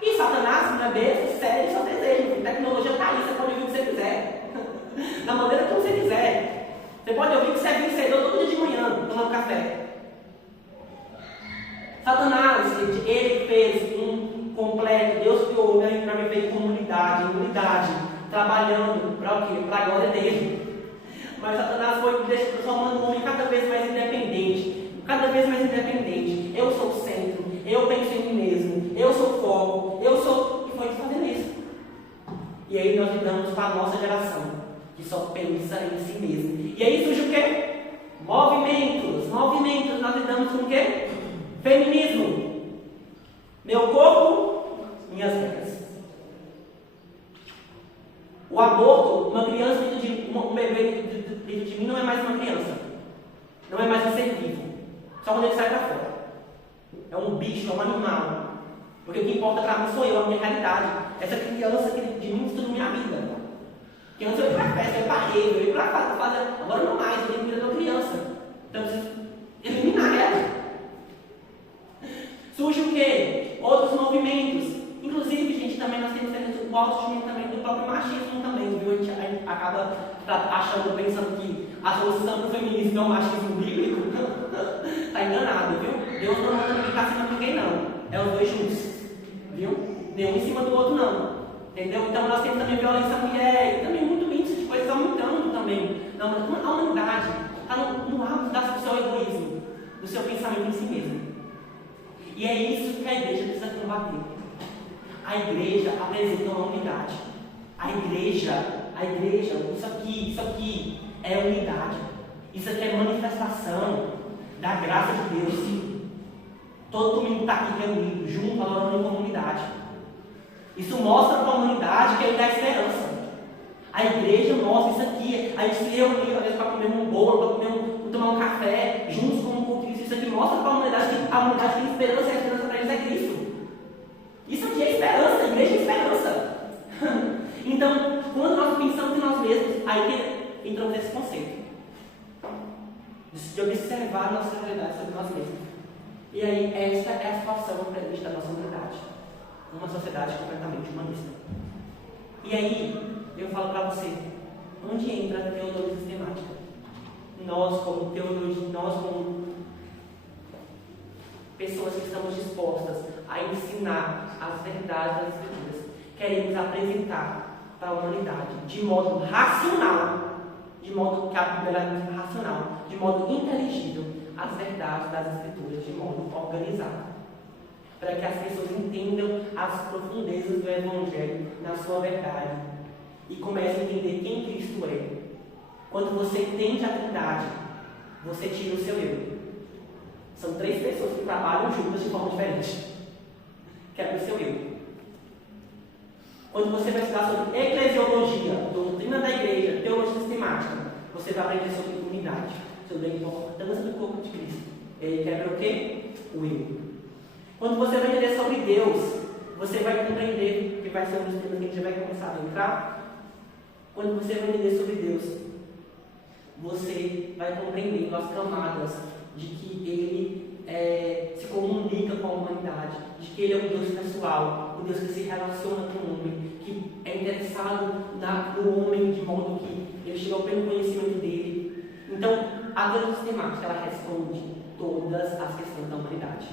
E Satanás, na cabeça, segue seu desejo. A tecnologia está aí, você pode ouvir o que você quiser. Da maneira como você quiser. Você pode ouvir que você é vencedor todo dia de manhã, tomando café. Satanás, gente, ele fez um completo. Deus criou o homem para viver em comunidade, em unidade, trabalhando para o quê? Para a glória dele. Mas Satanás foi transformando o homem cada vez mais independente. Cada vez mais independente. Eu sou o centro. Eu penso em mim mesmo. Eu sou o foco. Eu sou. E foi fazendo isso. E aí nós lidamos com a nossa geração, que só pensa em si mesmo. E aí surge o quê? Movimentos. Nós lidamos com o quê? Feminismo. Meu corpo, minhas regras. O aborto, uma criança um bebê dentro de mim não é mais uma criança. Não é mais um ser vivo. Só quando ele sai para fora. É um bicho, é um animal. Porque o que importa para mim sou eu, a minha realidade. Essa criança que de mim destruiu minha vida. Porque antes eu ia para festa, eu ia para rave, eu ia para fazer. Agora não mais, eu tenho que cuidar de uma criança. Então eu preciso eliminar ela. Surge o quê? Outros movimentos. Inclusive, gente, também nós temos o autoestima também do próprio machismo também, viu? A gente acaba achando, pensando que a solução do feminismo é o machismo bíblico. Está enganado, viu? Deus não manda ninguém para cima de ninguém, não. É os dois juntos. Viu? Nenhum em cima do outro, não. Entendeu? Então nós temos também violência à mulher, e também muito isso de coisas aumentando também. A humanidade está no ápice do seu egoísmo, do seu pensamento em si mesmo. E é isso que a igreja precisa combater. A igreja apresenta uma unidade. A igreja, isso aqui é unidade. Isso aqui é manifestação da graça de Deus. Todo mundo está aqui reunido, junto, adorando em comunidade. Isso mostra para a humanidade que ainda há esperança. A igreja mostra isso aqui. A gente se reuniu às vezes para comer um bolo, para tomar um café, juntos como com Cristo. Isso aqui mostra para a humanidade que a humanidade tem esperança e a esperança para eles é Cristo. Isso aqui é esperança, a igreja é esperança. Então, quando nós pensamos em nós mesmos, aí entramos nesse conceito de observar a nossa realidade sobre nós mesmos. E aí, esta é a situação presente da nossa humanidade. Uma sociedade completamente humanista. E aí, eu falo para você, onde entra a teologia sistemática? Nós, como teólogos, nós, como pessoas que estamos dispostas a ensinar as verdades das Escrituras, queremos apresentar para a humanidade de modo racional, de modo que a Bíblia é racional, de modo inteligível, as verdades das Escrituras, de modo organizado, para que as pessoas entendam as profundezas do Evangelho na sua verdade e comecem a entender quem Cristo é. Quando você entende a Trindade, você tira o seu eu. São 3 pessoas que trabalham juntas de forma diferente. Quebra o seu eu. Quando você vai estudar sobre eclesiologia, doutrina da igreja, teologia sistemática, você vai aprender sobre unidade, sobre a importância do corpo de Cristo. Ele quebra o quê? O eu. Quando você vai entender sobre Deus, você vai compreender, que vai ser um dos temas que a gente vai começar a entrar. Quando você vai entender sobre Deus, você vai compreendendo as camadas de que Ele se comunica com a humanidade, de que Ele é um Deus pessoal, um Deus que se relaciona com o homem, que é interessado no homem de modo que ele chega ao pleno conhecimento dele. Então, a teologia sistemática, ela responde todas as questões da humanidade.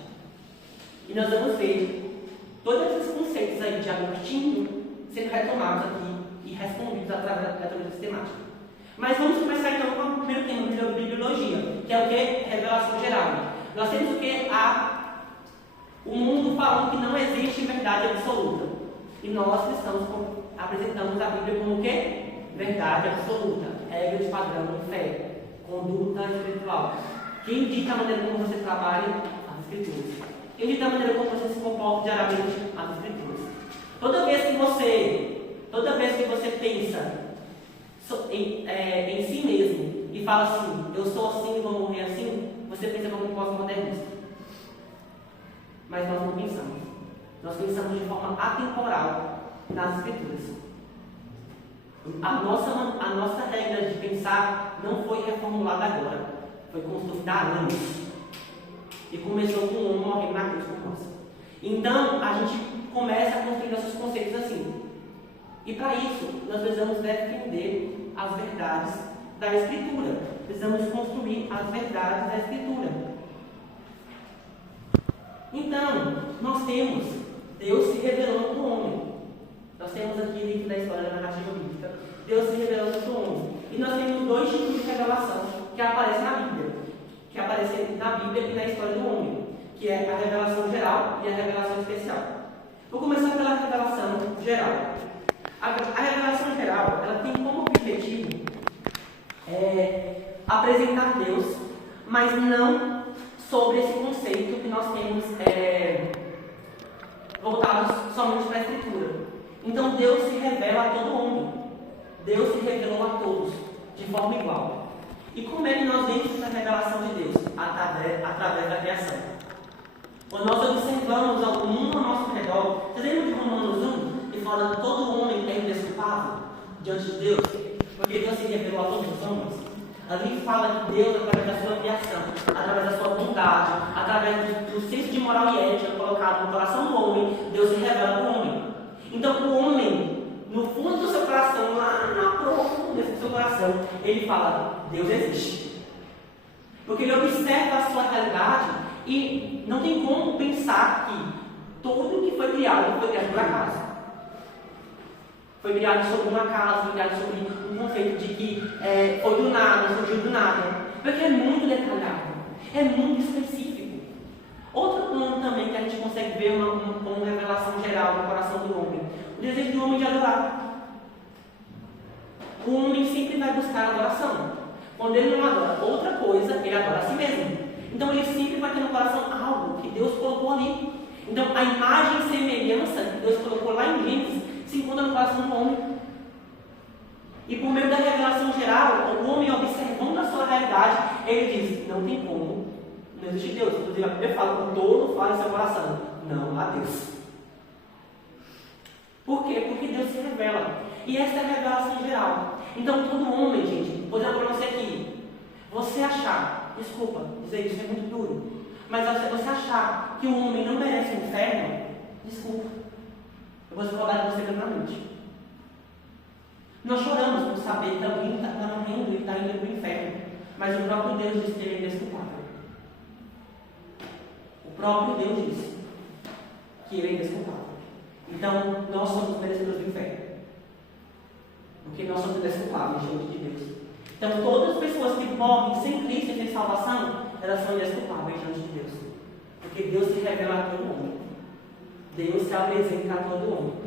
E nós vamos ver todos esses conceitos aí de Agostinho sendo retomados aqui e respondidos através da teologia sistemática. Mas vamos começar então com o primeiro tema, que é a bibliologia, que é o que? Revelação geral. Nós temos o que? O mundo falando que não existe verdade absoluta. E nós cristãos apresentamos a Bíblia como o que? Verdade absoluta, regra de padrão, fé, conduta espiritual. Quem dita a maneira como você trabalha? As Escrituras. Quem dita a maneira como você se comporta diariamente? As Escrituras. Toda vez que você pensa em si mesmo e fala assim, eu sou assim e vou morrer assim, você pensa como um pós-modernista. Mas nós não pensamos. Nós pensamos de forma atemporal nas Escrituras. A nossa regra de pensar não foi reformulada agora, foi construída há anos. E começou com um homem morrendo na cruz por nós. Então, a gente começa a construir nossos conceitos assim. E para isso, nós precisamos defender as verdades da Escritura. Precisamos construir as verdades da Escritura. Então, nós temos Deus se revelando para o homem. Nós temos aqui dentro da história da narrativa bíblica, Deus se revelando para o homem. E nós temos 2 tipos de revelação que aparecem na Bíblia. Que aparecem na Bíblia e na história do homem. Que é a revelação geral e a revelação especial. Vou começar pela revelação geral. A revelação geral, ela tem como objetivo apresentar Deus, mas não sobre esse conceito que nós temos voltados somente para a Escritura. Então Deus se revela a todo homem. Deus se revelou a todos, de forma igual. E como é que nós vemos essa revelação de Deus? Através da criação. Quando nós observamos o mundo ao nosso redor, você lembra de Romanos 1, que fala que todo homem é indesculpável diante de Deus? Porque Deus se revelou a todos os homens. Ali fala que Deus, através da sua criação, através da sua bondade, através do senso de moral e ética colocado no coração do homem, Deus se revela para o homem. Então, o homem, no fundo do seu coração, lá na profundeza do seu coração, ele fala: Deus existe. Porque ele observa a sua realidade e não tem como pensar que tudo que foi criado por acaso. Foi criado sobre um acaso, foi criado sobre um conceito de que foi do nada, surgiu do nada. Porque é muito detalhado, é muito específico. Outro plano também que a gente consegue ver como revelação geral no coração do homem: o desejo do homem de adorar. O homem sempre vai buscar adoração. Quando ele não adora outra coisa, ele adora a si mesmo. Então ele sempre vai ter no coração algo que Deus colocou ali. Então, a imagem e semelhança que Deus colocou lá em Gênesis se encontra no coração do homem. E por meio da revelação geral, o homem observando a sua realidade, ele diz, não tem como, não existe Deus. Inclusive a Bíblia fala, o tolo fala em seu coração, não há Deus. Por quê? Porque Deus se revela. E essa é a revelação geral. Então todo homem, gente, vou dizer para você aqui, você achar, desculpa, dizer isso é muito duro, mas você achar que o homem não merece um inferno, desculpa, eu vou falar de você plenamente. Nós choramos por saber que alguém está morrendo e está indo para o inferno. Mas o próprio Deus disse que ele é indesculpável. O próprio Deus disse que ele é indesculpável. Então, nós somos merecedores do inferno. Porque nós somos indesculpáveis diante de Deus. Então, todas as pessoas que morrem sem Cristo e sem salvação, elas são indesculpáveis diante de Deus. Porque Deus se revela a todo homem. Deus se apresenta a todo homem.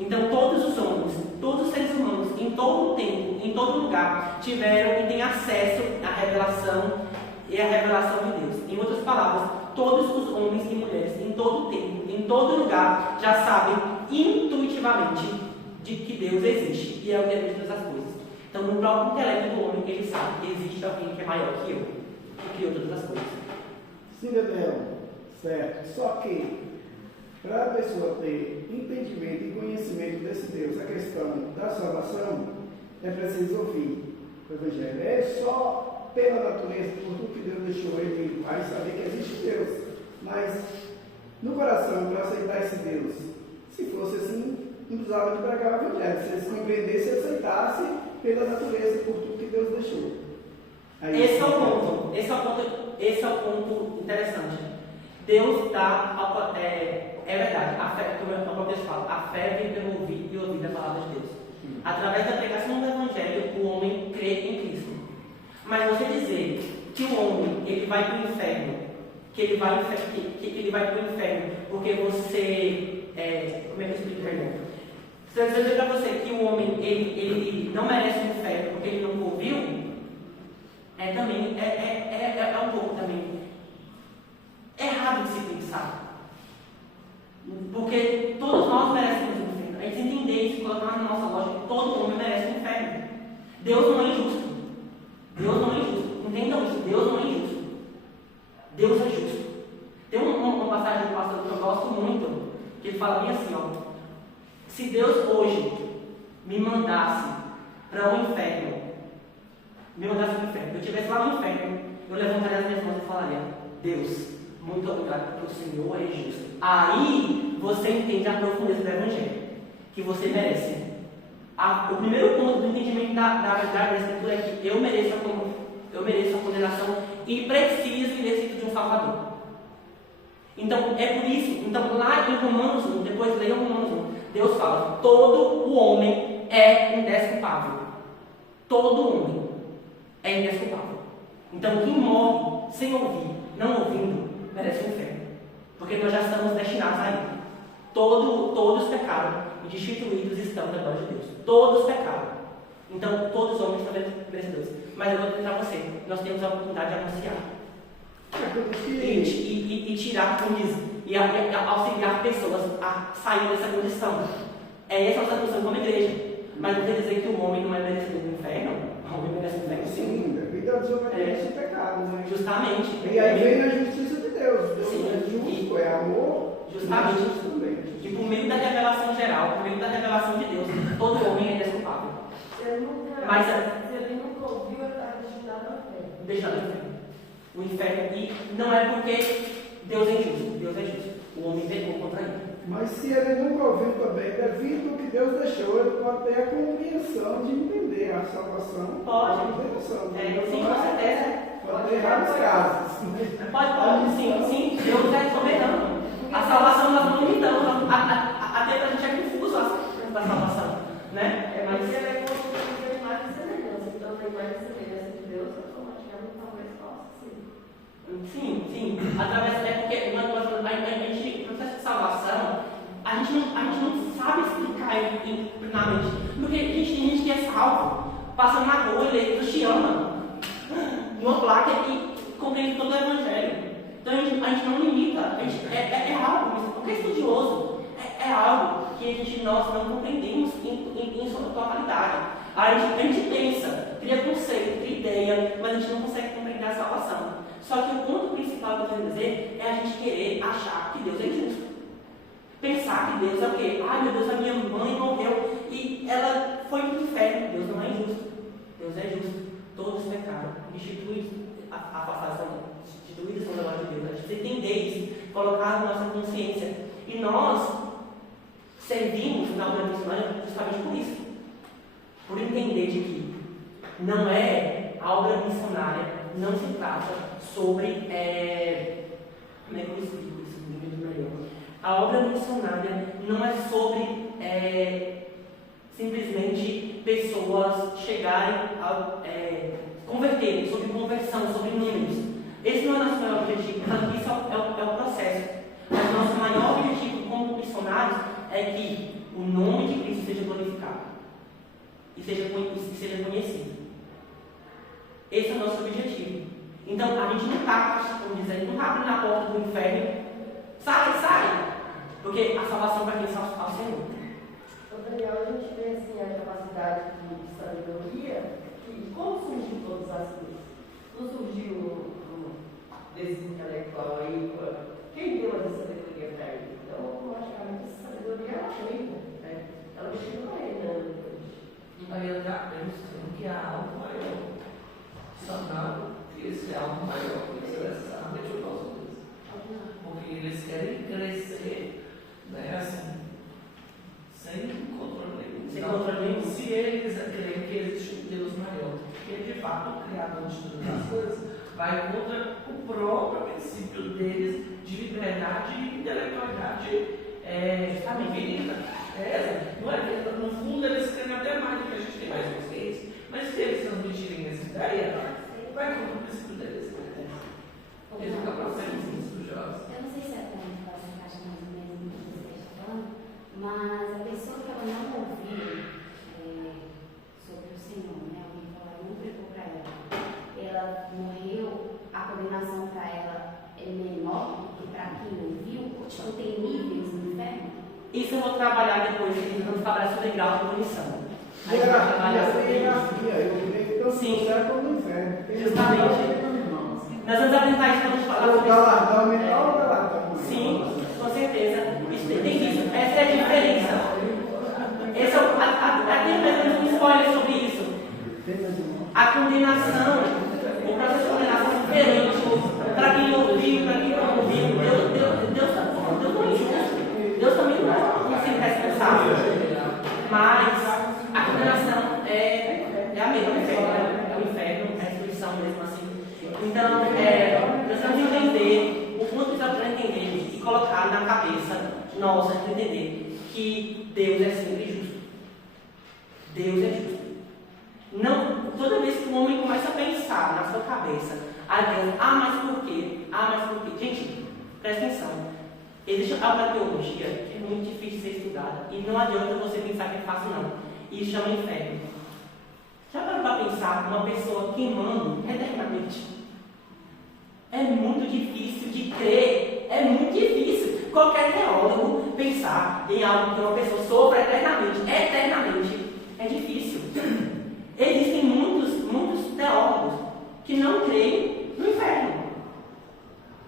Então todos os homens, todos os seres humanos, em todo o tempo, em todo lugar, tiveram e têm acesso à revelação e à revelação de Deus. Em outras palavras, todos os homens e mulheres, em todo o tempo, em todo lugar, já sabem intuitivamente de que Deus existe e é o que é todas as coisas. Então no próprio intelecto do homem, ele sabe que existe alguém que é maior que eu, que criou todas as coisas. Sim, Daniel, certo. Só que para a pessoa ter entendimento e conhecimento desse Deus, a questão da salvação, é preciso ouvir o Evangelho. É só pela natureza, por tudo que Deus deixou ele vai saber que existe Deus. Mas no coração, para aceitar esse Deus, se fosse assim, não precisava de pregar o Evangelho. Se ele compreendesse e aceitasse pela natureza, por tudo que Deus deixou. Aí, esse é o ponto. Esse é o ponto interessante. Deus dá, é verdade, a fé, como o próprio Deus fala, a fé vem pelo ouvir e ouvir a palavra de Deus. Através da pregação do Evangelho, o homem crê em Cristo. Mas você dizer que o homem ele vai para o inferno, que ele vai para o inferno porque você, como é que eu explico, perdão? Se eu dizer para você que o homem ele não merece o inferno porque ele não ouviu, também é um pouco também errado de se pensar. Porque todos nós merecemos o inferno. A gente entender isso, colocar na nossa lógica, todo homem merece o inferno. Deus não é injusto. Deus não é injusto. Entendam isso, Deus não é injusto. Deus é justo. Tem uma passagem do pastor que eu gosto muito, que ele fala bem assim, ó. Se Deus hoje me mandasse para o inferno, eu estivesse lá no inferno, eu levantaria as minhas mãos e falaria, Deus, muito obrigado porque o Senhor é justo. Aí você entende a profundeza do Evangelho, que você merece. O primeiro ponto do entendimento da verdade da Escritura é que eu mereço a condenação e preciso e necessito de um Salvador. Então, é por isso, lá em Romanos 1, depois leiam Romanos 1, Deus fala, todo o homem é indesculpável. Todo homem é indesculpável. Então, quem morre sem ouvir, não ouvindo, merece o inferno. Porque nós já estamos destinados a ir. Todos pecaram e destituídos estão da glória de Deus. Todos pecaram. Então, todos os homens estão merecedores. Mas eu vou dizer para você, nós temos a oportunidade de anunciar. E tirar, como diz, e auxiliar pessoas a sair dessa condição. Essa é a nossa função como igreja. Mas não quer dizer que o homem não é merecedor do inferno. O homem merece o inferno, sim. Devido ao desobediência e pecado, né? Justamente. E aí vem a justiça de Deus. Deus sim, é justo, é amor. Justamente. Também. E por meio da revelação geral, por meio da revelação de Deus, todo homem é desculpável. Mas se ele nunca ouviu, ele está destinado ao inferno. Deixado ao inferno. O inferno, e não é porque Deus é injusto, Deus é justo. O homem pecou contra ele. Mas se ele nunca ouviu também, devido ao que Deus deixou, ele pode ter a compreensão de entender a salvação. Pode. A compreensão. Sim, com certeza. Pode ter vários casos. Pode, sim. Deus é soberano. A salvação nós não limitamos. Até para a gente é confuso a questão da salvação. Né? Mas ele é construído de imagem e semelhança. Então, a imagem e semelhança de Deus, automaticamente, talvez possa ser. Sim. Através porque a gente, no processo de salvação, a gente não sabe explicar plenamente. Porque a gente tem gente que é salvo, passando na rua e Deus te ama. Uma placa e compreende todo o Evangelho. Então a gente não limita, é algo, porque é estudioso, é algo que nós não compreendemos em sua totalidade. A gente pensa, cria conceito, cria ideia, mas a gente não consegue compreender a salvação. Só que o ponto principal que eu quero dizer é a gente querer achar que Deus é justo. Pensar que Deus é o quê? Ai meu Deus, a minha mãe morreu e ela foi para o inferno. Deus não é injusto. Deus é justo. Todos pecaram. Instituídos, instituídos na glória de Deus. A gente precisa entender isso, colocar na nossa consciência. E nós servimos na obra missionária justamente por isso. Por entender de que não é a obra missionária, não se trata sobre. Como é que eu explico isso? Melhor. A obra missionária não é sobre simplesmente pessoas chegarem a converterem, sobre conversão, sobre números. Esse não é o nosso maior objetivo, isso é o processo. Mas nosso maior objetivo como missionários é que o nome de Cristo seja glorificado e seja conhecido. Esse é o nosso objetivo. Então a gente não está, como dizendo, não está abrindo a porta do inferno. Sai! Porque a salvação pertence ao Senhor. Ô Daniel, a gente vê assim a capacidade de sabedoria, e como surgiu todas as coisas? Não surgiu desse intelectual aí, quem deu essa sabedoria para ele? Então, logicamente, essa sabedoria ela veio, né? Ela mexeu com ele, né? Aí eu já penso que há algo maior. Só não que esse algo maior necessariamente o nosso Deus. Porque eles querem crescer, né, assim, sem controle nenhum. Sem controle nenhum. Se eles creem que existe um Deus maior, que de fato o Criador de todas as coisas, vai contra o próprio princípio deles de liberdade e intelectualidade infinita. Não é que no fundo eles querem até mais do que a gente tem mais consciência, mas se eles transmitirem essa ideia, vai contra o princípio deles. Eles ficam profanos, sujos. Eu não sei se é tanto para essa caixa mais ou menos do que você está falando, mas a pessoa que ela não ouviu sobre o Senhor, né? Alguém falou, não pregou para ela morreu, a condenação para ela é menor do que para quem não viu, tipo, tem níveis no inferno? Isso eu vou trabalhar depois, quando falar sobre grau de punição. Aí eu vou trabalhar sobre isso. Eu creio tanto no céu como no inferno. Justamente. Nós vamos apresentar isso quando a gente falar sobre galardão menor ou galardão maior? Sim, com certeza. Isso tem isso. Essa é a diferença. Esse é aqui mesmo um spoiler sobre isso. A condenação, o processo de condenação é diferente. Para quem ouviu, para quem não ouviu, Deus não é injusto. Deus também não é sempre responsável. Mas a condenação é a mesma, é o inferno, é a destruição mesmo assim. Então, nós vamos entender, o ponto que nós precisamos entender e colocar na cabeça nossa, entender que Deus é sempre justo. Deus é justo. Não, toda vez que o homem começa a pensar na sua cabeça, Deus, mas por quê? Mas por quê? Gente, presta atenção. Existe algo teologia que é muito difícil de ser estudada e não adianta você pensar que é fácil, não. Isso chama inferno. Já parou para pensar uma pessoa queimando eternamente? É muito difícil de crer, é muito difícil. Qualquer teólogo pensar em algo que uma pessoa sofra eternamente é difícil. Existem muitos teólogos que não creem no inferno.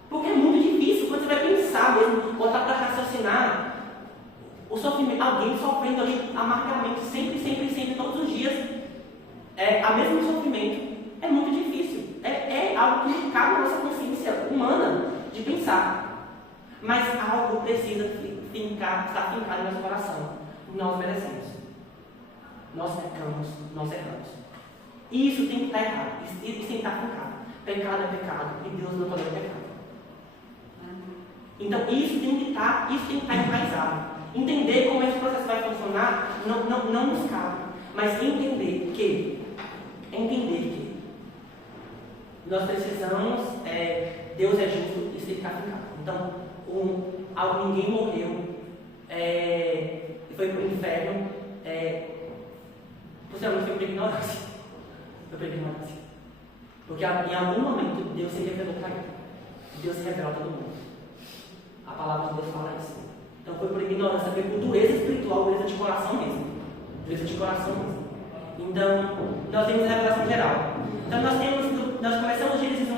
Porque é muito difícil, quando você vai pensar mesmo, botar para raciocinar, o sofrimento, alguém sofrendo ali amargamente, sempre, todos os dias, a mesmo sofrimento, é muito difícil. É algo que não cabe na nossa consciência humana de pensar. Mas algo precisa estar fincado no nosso coração. Nós merecemos. Nós erramos. E isso tem que estar errado. Isso tem que estar fincado. Pecado é pecado. E Deus não tolera pecado. Então isso tem que estar enraizado. Entender como esse processo vai funcionar não nos cabe. Mas entender que nós precisamos, Deus é justo, isso tem que estar fincado. Então, ninguém morreu e foi para o inferno, possivelmente foi por ignorância. Porque em algum momento Deus se revelou para ele. Deus se revela a todo mundo. A palavra de Deus fala isso. Então foi por ignorância, foi por dureza espiritual, dureza de coração mesmo. Dureza de coração mesmo. Então, nós temos a revelação geral. Então nós começamos Gênesis 1,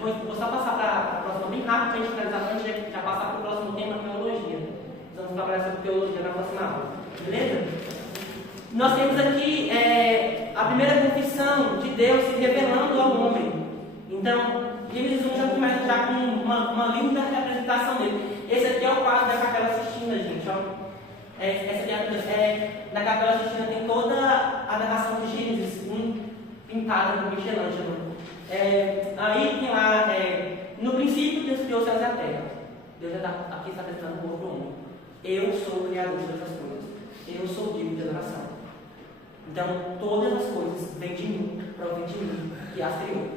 vou só passar para a próxima bem rápido, para a gente finalizar, para a gente já passar para o próximo tema, teologia. Então vamos trabalhar sobre teologia na próxima aula. Beleza? Nós temos aqui a primeira confissão de Deus se revelando ao homem. Então, Gênesis 1 já começa já com uma linda representação dele. Esse aqui é o quadro da Capela Sistina, gente. Ó. Essa aqui na Capela Sistina tem toda a narração de Gênesis 1 pintada por Michelangelo. Aí tem lá, no princípio Deus criou os céus e a terra. Deus já aqui está apresentando o outro homem. Eu sou o Criador de todas as coisas. Eu sou o digno de adoração. Então, todas as coisas vêm de mim, provém de mim, que as criou.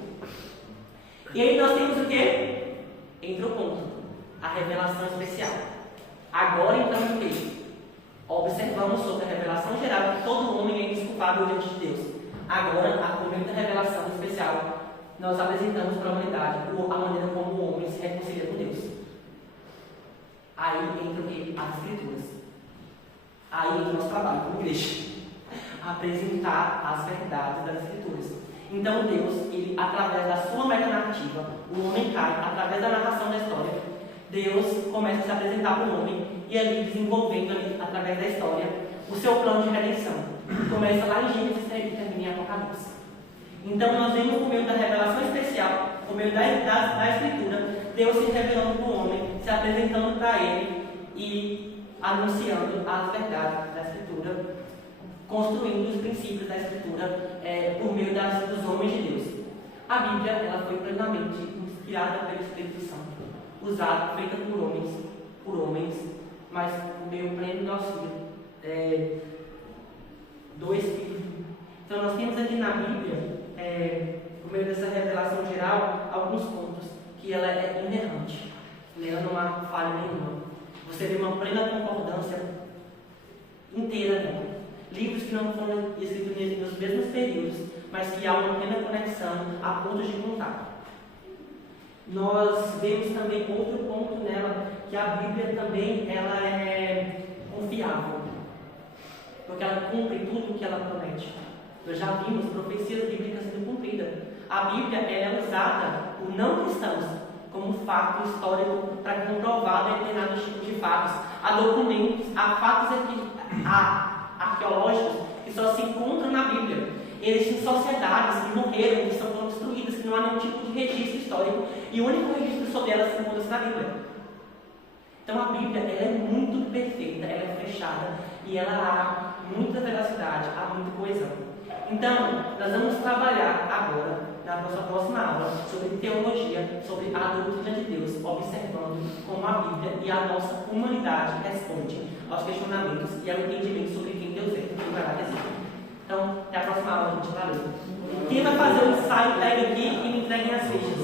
E aí nós temos o quê? Entra o ponto. A revelação especial. Agora entramos no texto. Observamos sobre a revelação geral que todo homem é indesculpável diante de Deus. Agora, por meio da revelação especial, nós apresentamos para a humanidade a maneira como o homem se reconcilia com Deus. Aí entra o quê? As Escrituras. Aí entra o nosso trabalho como igreja. Apresentar as verdades das Escrituras. Então Deus, ele, através da sua metanarrativa, o homem cai, através da narração da história, Deus começa a se apresentar para o homem e ali desenvolvendo ali, através da história, o seu plano de redenção. Começa lá em Gênesis e termina em Apocalipse. Então nós vemos por meio da revelação especial, por meio da Escritura, Deus se revelando para o homem, se apresentando para ele e anunciando as verdades da Escritura, construindo os princípios da Escritura por meio dos homens de Deus. A Bíblia ela foi plenamente inspirada pelo Espírito Santo, usada, feita por homens, mas por meio pleno do auxílio do Espírito. Então nós temos aqui na Bíblia, por meio dessa revelação geral, alguns pontos que ela é inerrante, nela não há falha nenhuma. Você vê uma plena concordância inteira nela. Livros que não foram escritos nos mesmos períodos, mas que há uma plena conexão a pontos de contato. Nós vemos também outro ponto nela, que a Bíblia também ela é confiável, porque ela cumpre tudo o que ela promete. Nós já vimos profecias bíblicas sendo cumpridas. A Bíblia é usada por não cristãos como fato histórico para comprovar determinados tipos de fatos. Há documentos, há fatos arqueológicos que só se encontram na Bíblia. Existem sociedades que morreram, que foram destruídas, que não há nenhum tipo de registro histórico, e o único registro sobre elas se encontra na Bíblia. Então a Bíblia ela é muito perfeita, ela é fechada e ela há muita veracidade, há muita coesão. Então, nós vamos trabalhar agora, na nossa próxima aula, sobre teologia, sobre a doutrina de Deus, observando como a Bíblia e a nossa humanidade respondem aos questionamentos e ao entendimento sobre quem Deus é e o caráter dele. Então, até a próxima aula, gente. Valeu. Quem vai fazer o ensaio, pega aqui e me entreguem as fichas.